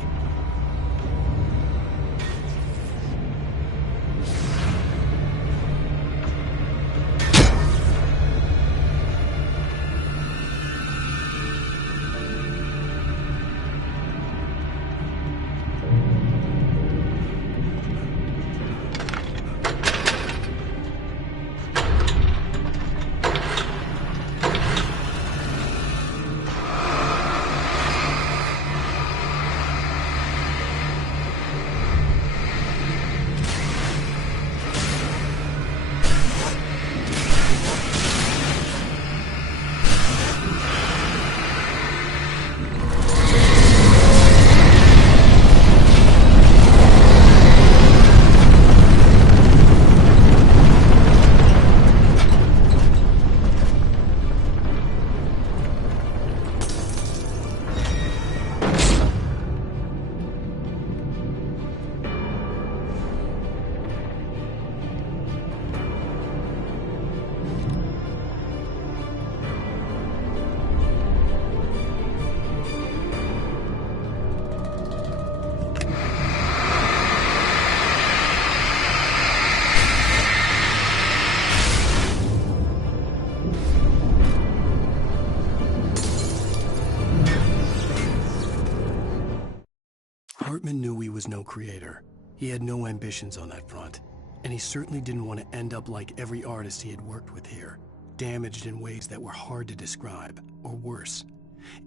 Hartman knew he was no creator. He had no ambitions on that front, and he certainly didn't want to end up like every artist he had worked with here, damaged in ways that were hard to describe, or worse.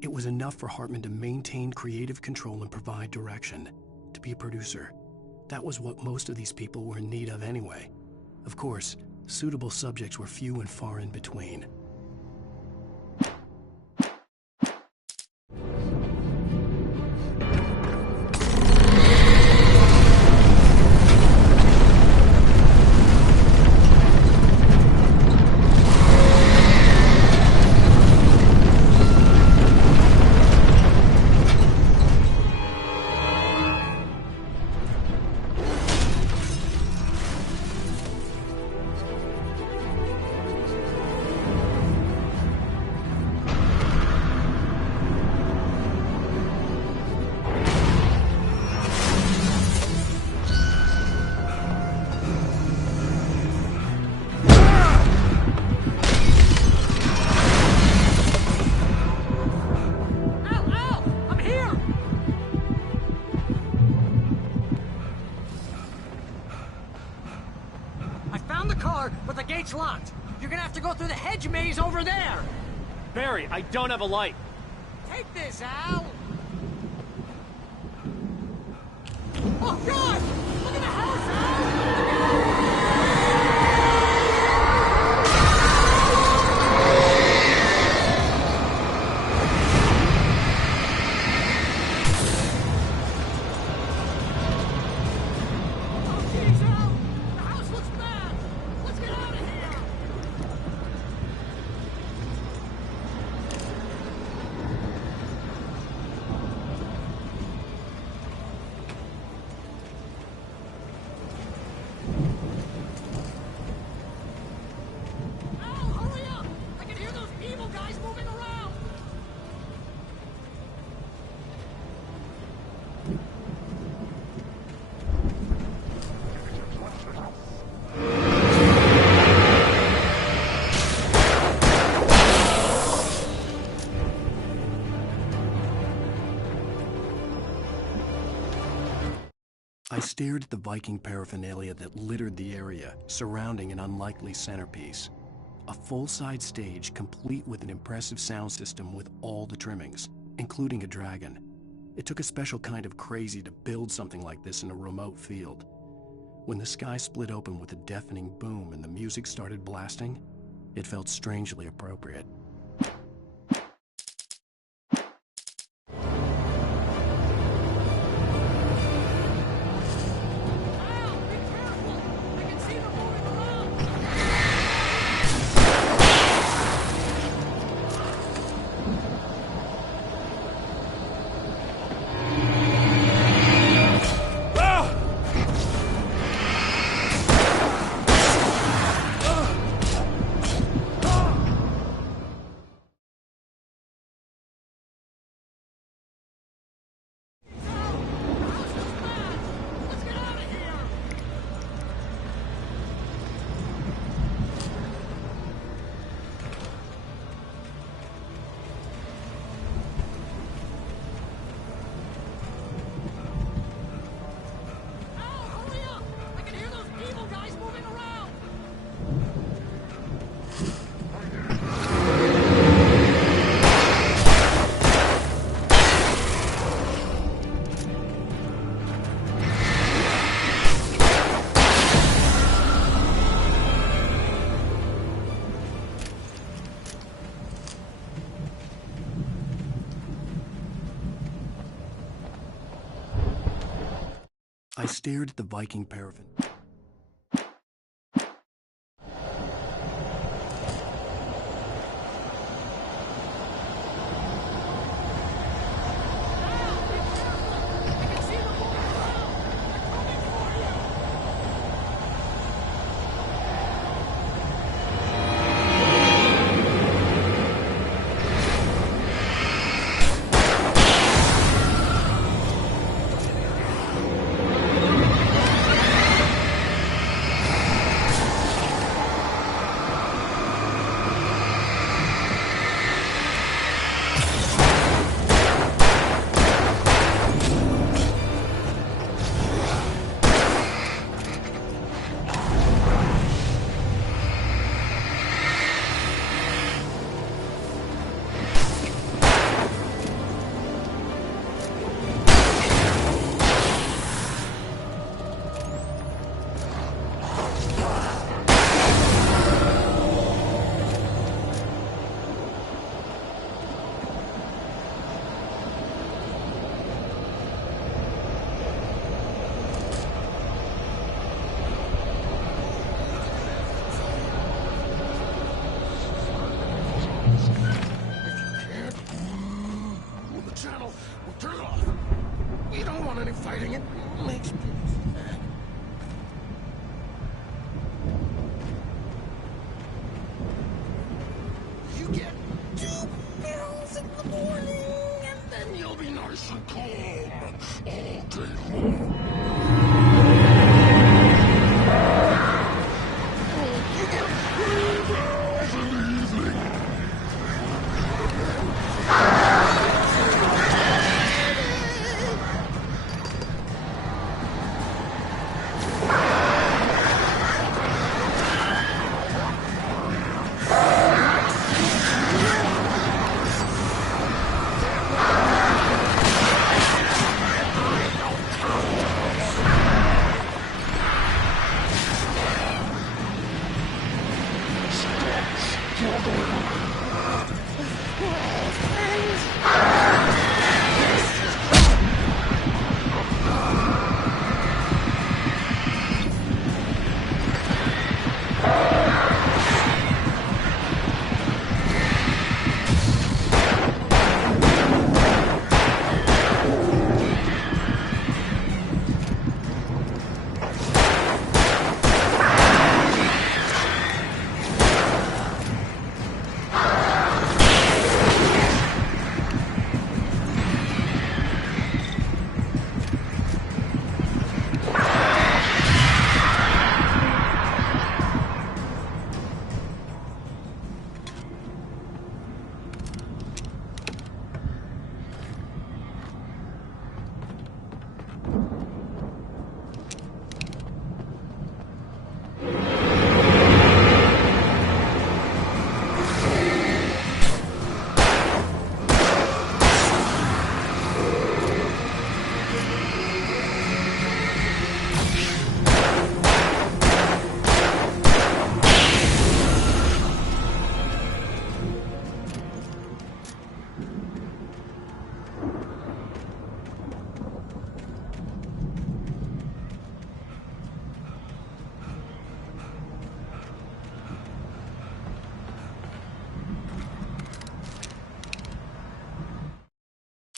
It was enough for Hartman to maintain creative control and provide direction, to be a producer. That was what most of these people were in need of anyway. Of course, suitable subjects were few and far in between. car, but the gate's locked. You're gonna have to go through the hedge maze over there. Barry, I don't have a light. Take this, Al. Oh, God! Look at the house, Al! I stared at the Viking paraphernalia that littered the area, surrounding an unlikely centerpiece. A full-size stage complete with an impressive sound system with all the trimmings, including a dragon. It took a special kind of crazy to build something like this in a remote field. When the sky split open with a deafening boom and the music started blasting, it felt strangely appropriate. I stared at the Viking paraffin. Fighting it makes me mad. You get 2 pills in the morning, and then you'll be nice and calm all day long. You get 3 pills in the evening.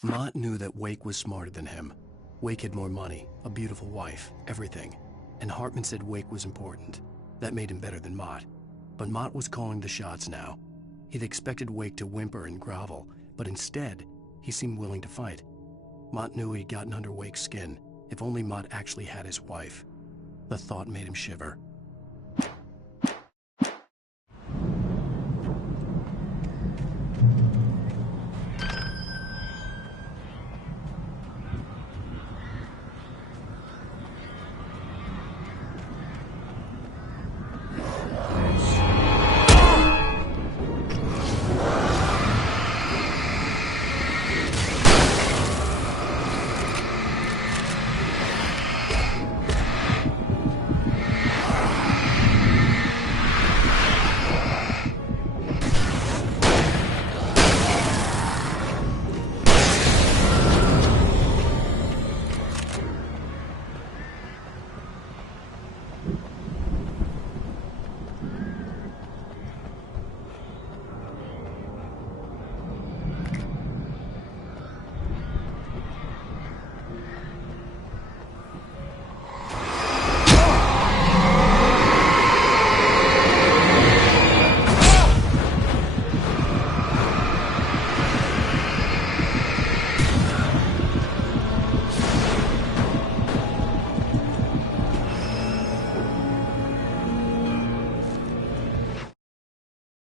Mott knew that Wake was smarter than him. Wake had more money, a beautiful wife, everything. And Hartman said Wake was important. That made him better than Mott. But Mott was calling the shots now. He'd expected Wake to whimper and grovel, but instead, he seemed willing to fight. Mott knew he'd gotten under Wake's skin. If only Mott actually had his wife. The thought made him shiver.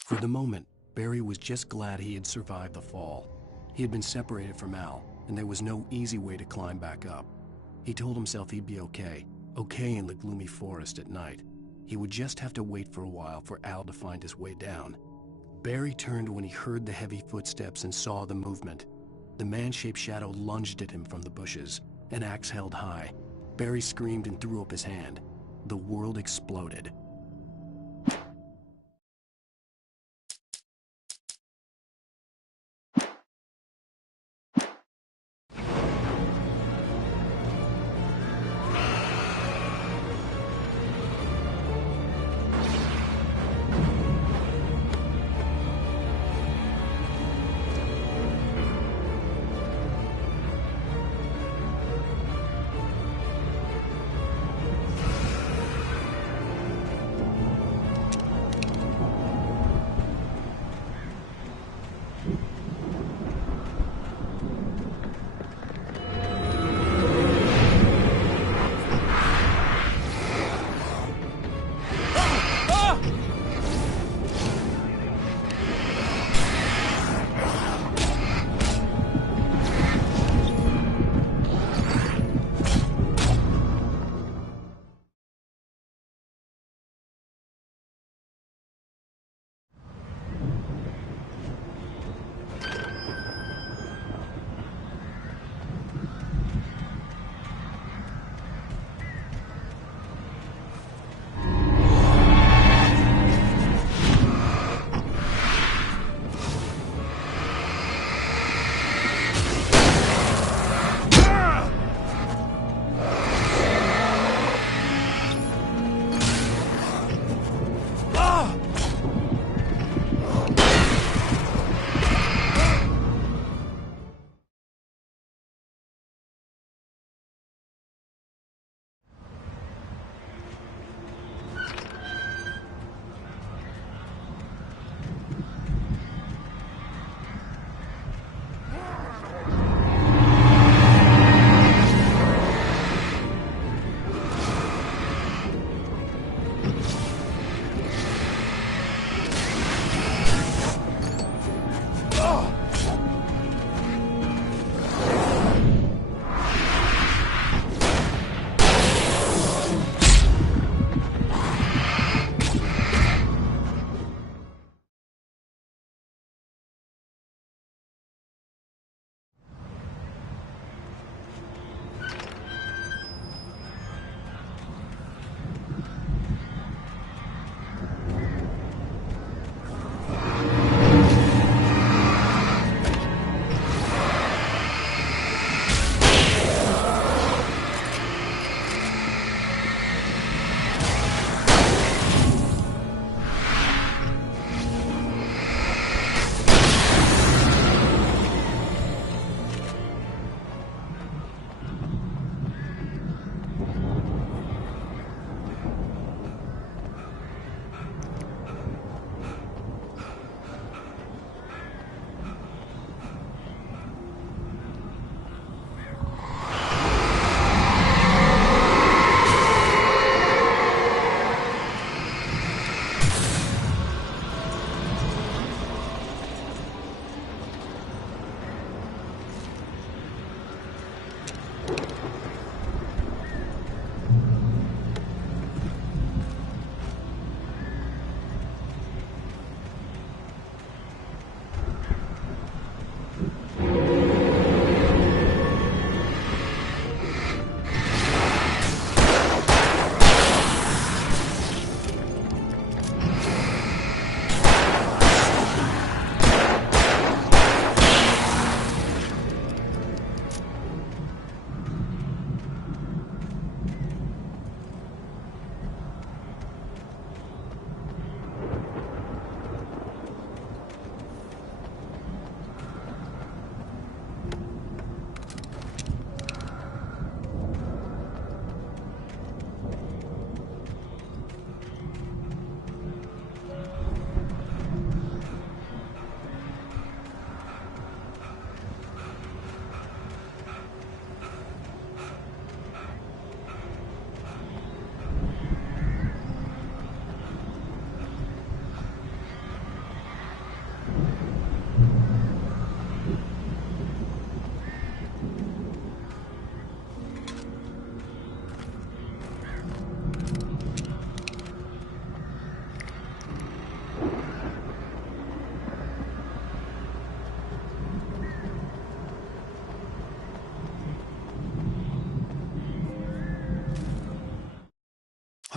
For the moment, Barry was just glad he had survived the fall. He had been separated from Al, and there was no easy way to climb back up. He told himself he'd be okay in the gloomy forest at night. He would just have to wait for a while for Al to find his way down. Barry turned when he heard the heavy footsteps and saw the movement. The man-shaped shadow lunged at him from the bushes, an axe held high. Barry screamed and threw up his hand. The world exploded.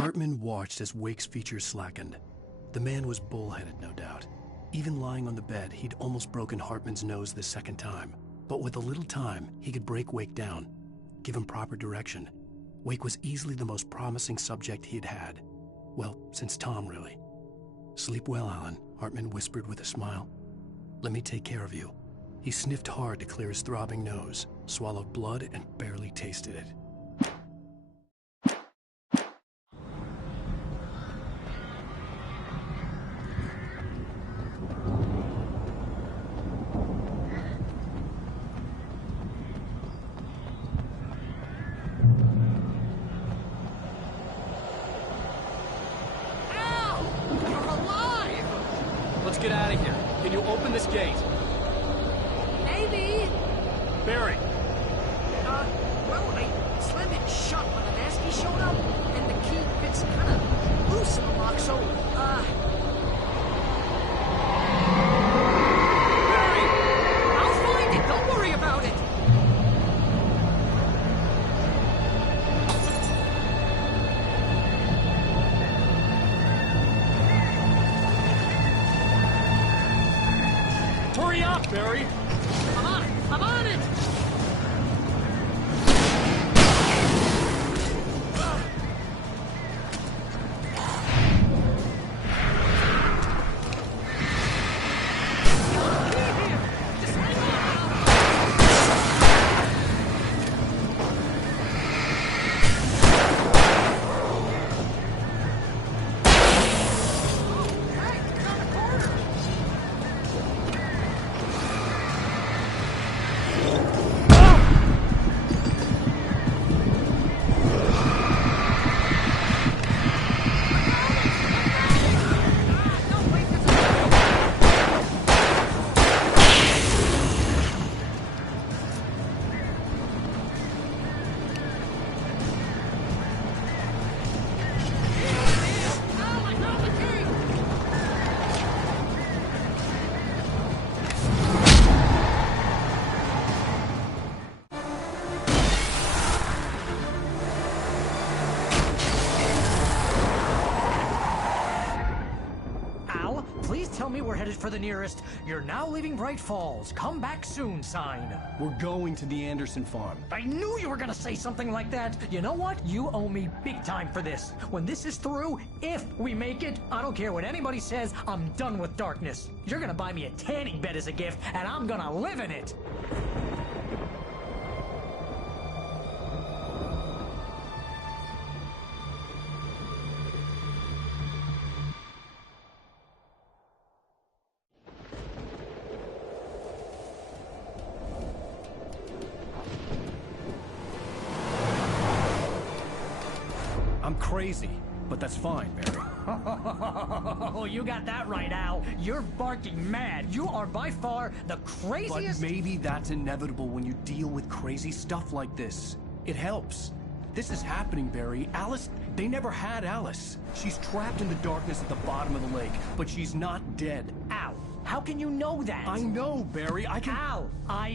Hartman watched as Wake's features slackened. The man was bullheaded, no doubt. Even lying on the bed, he'd almost broken Hartman's nose the second time. But with a little time, he could break Wake down, give him proper direction. Wake was easily the most promising subject he'd had. Well, since Tom, really. "Sleep well, Alan," Hartman whispered with a smile. "Let me take care of you." He sniffed hard to clear his throbbing nose, swallowed blood, and barely tasted it. Let's get out of here. Can you open this gate? Maybe. Barry. Well, I slammed it shut when the Nasty showed up, and the key fits kind of loose in the lock, so, Barry! I'll find it, don't worry about it! Hurry up, Barry! I'm on it! I'm on it! Please tell me we're headed for the nearest "You're now leaving Bright Falls. Come back soon" sign. We're going to the Anderson farm. I knew you were gonna say something like that. You know what? You owe me big time for this. When this is through, if we make it, I don't care what anybody says, I'm done with darkness. You're gonna buy me a tanning bed as a gift, and I'm gonna live in it. I'm crazy, but that's fine, Barry. Oh, you got that right, Al. You're barking mad. You are by far the craziest... But maybe that's inevitable when you deal with crazy stuff like this. It helps. This is happening, Barry. Alice, they never had Alice. She's trapped in the darkness at the bottom of the lake, but she's not dead. Al, how can you know that? I know, Barry. I can... Al,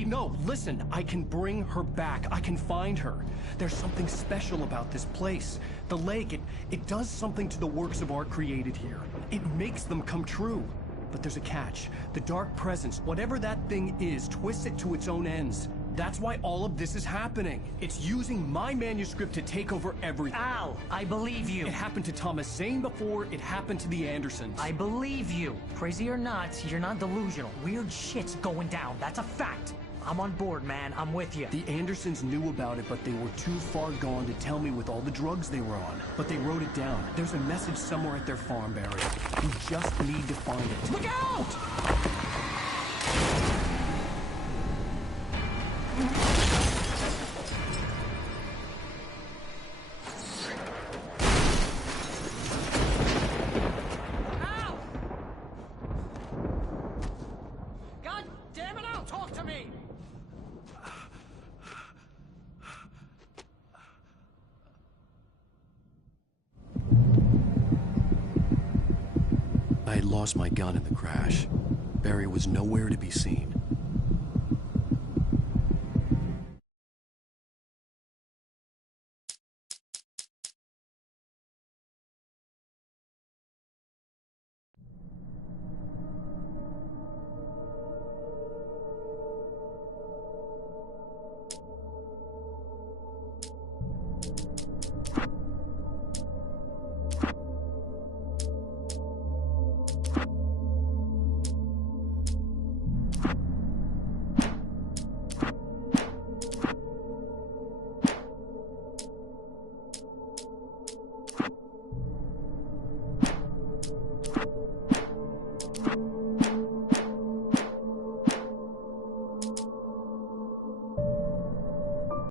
No, listen. I can bring her back. I can find her. There's something special about this place. The lake, it does something to the works of art created here. It makes them come true. But there's a catch. The dark presence, whatever that thing is, twists it to its own ends. That's why all of this is happening. It's using my manuscript to take over everything. Al, I believe you. It happened to Thomas Zane before, it happened to the Andersons. I believe you. Crazy or not, you're not delusional. Weird shit's going down. That's a fact. I'm on board, man. I'm with you. The Andersons knew about it, but they were too far gone to tell me with all the drugs they were on. But they wrote it down. There's a message somewhere at their farm, Barry. We just need to find it. Look out! God damn it, Al, talk to me! I had lost my gun in the crash. Barry was nowhere to be seen.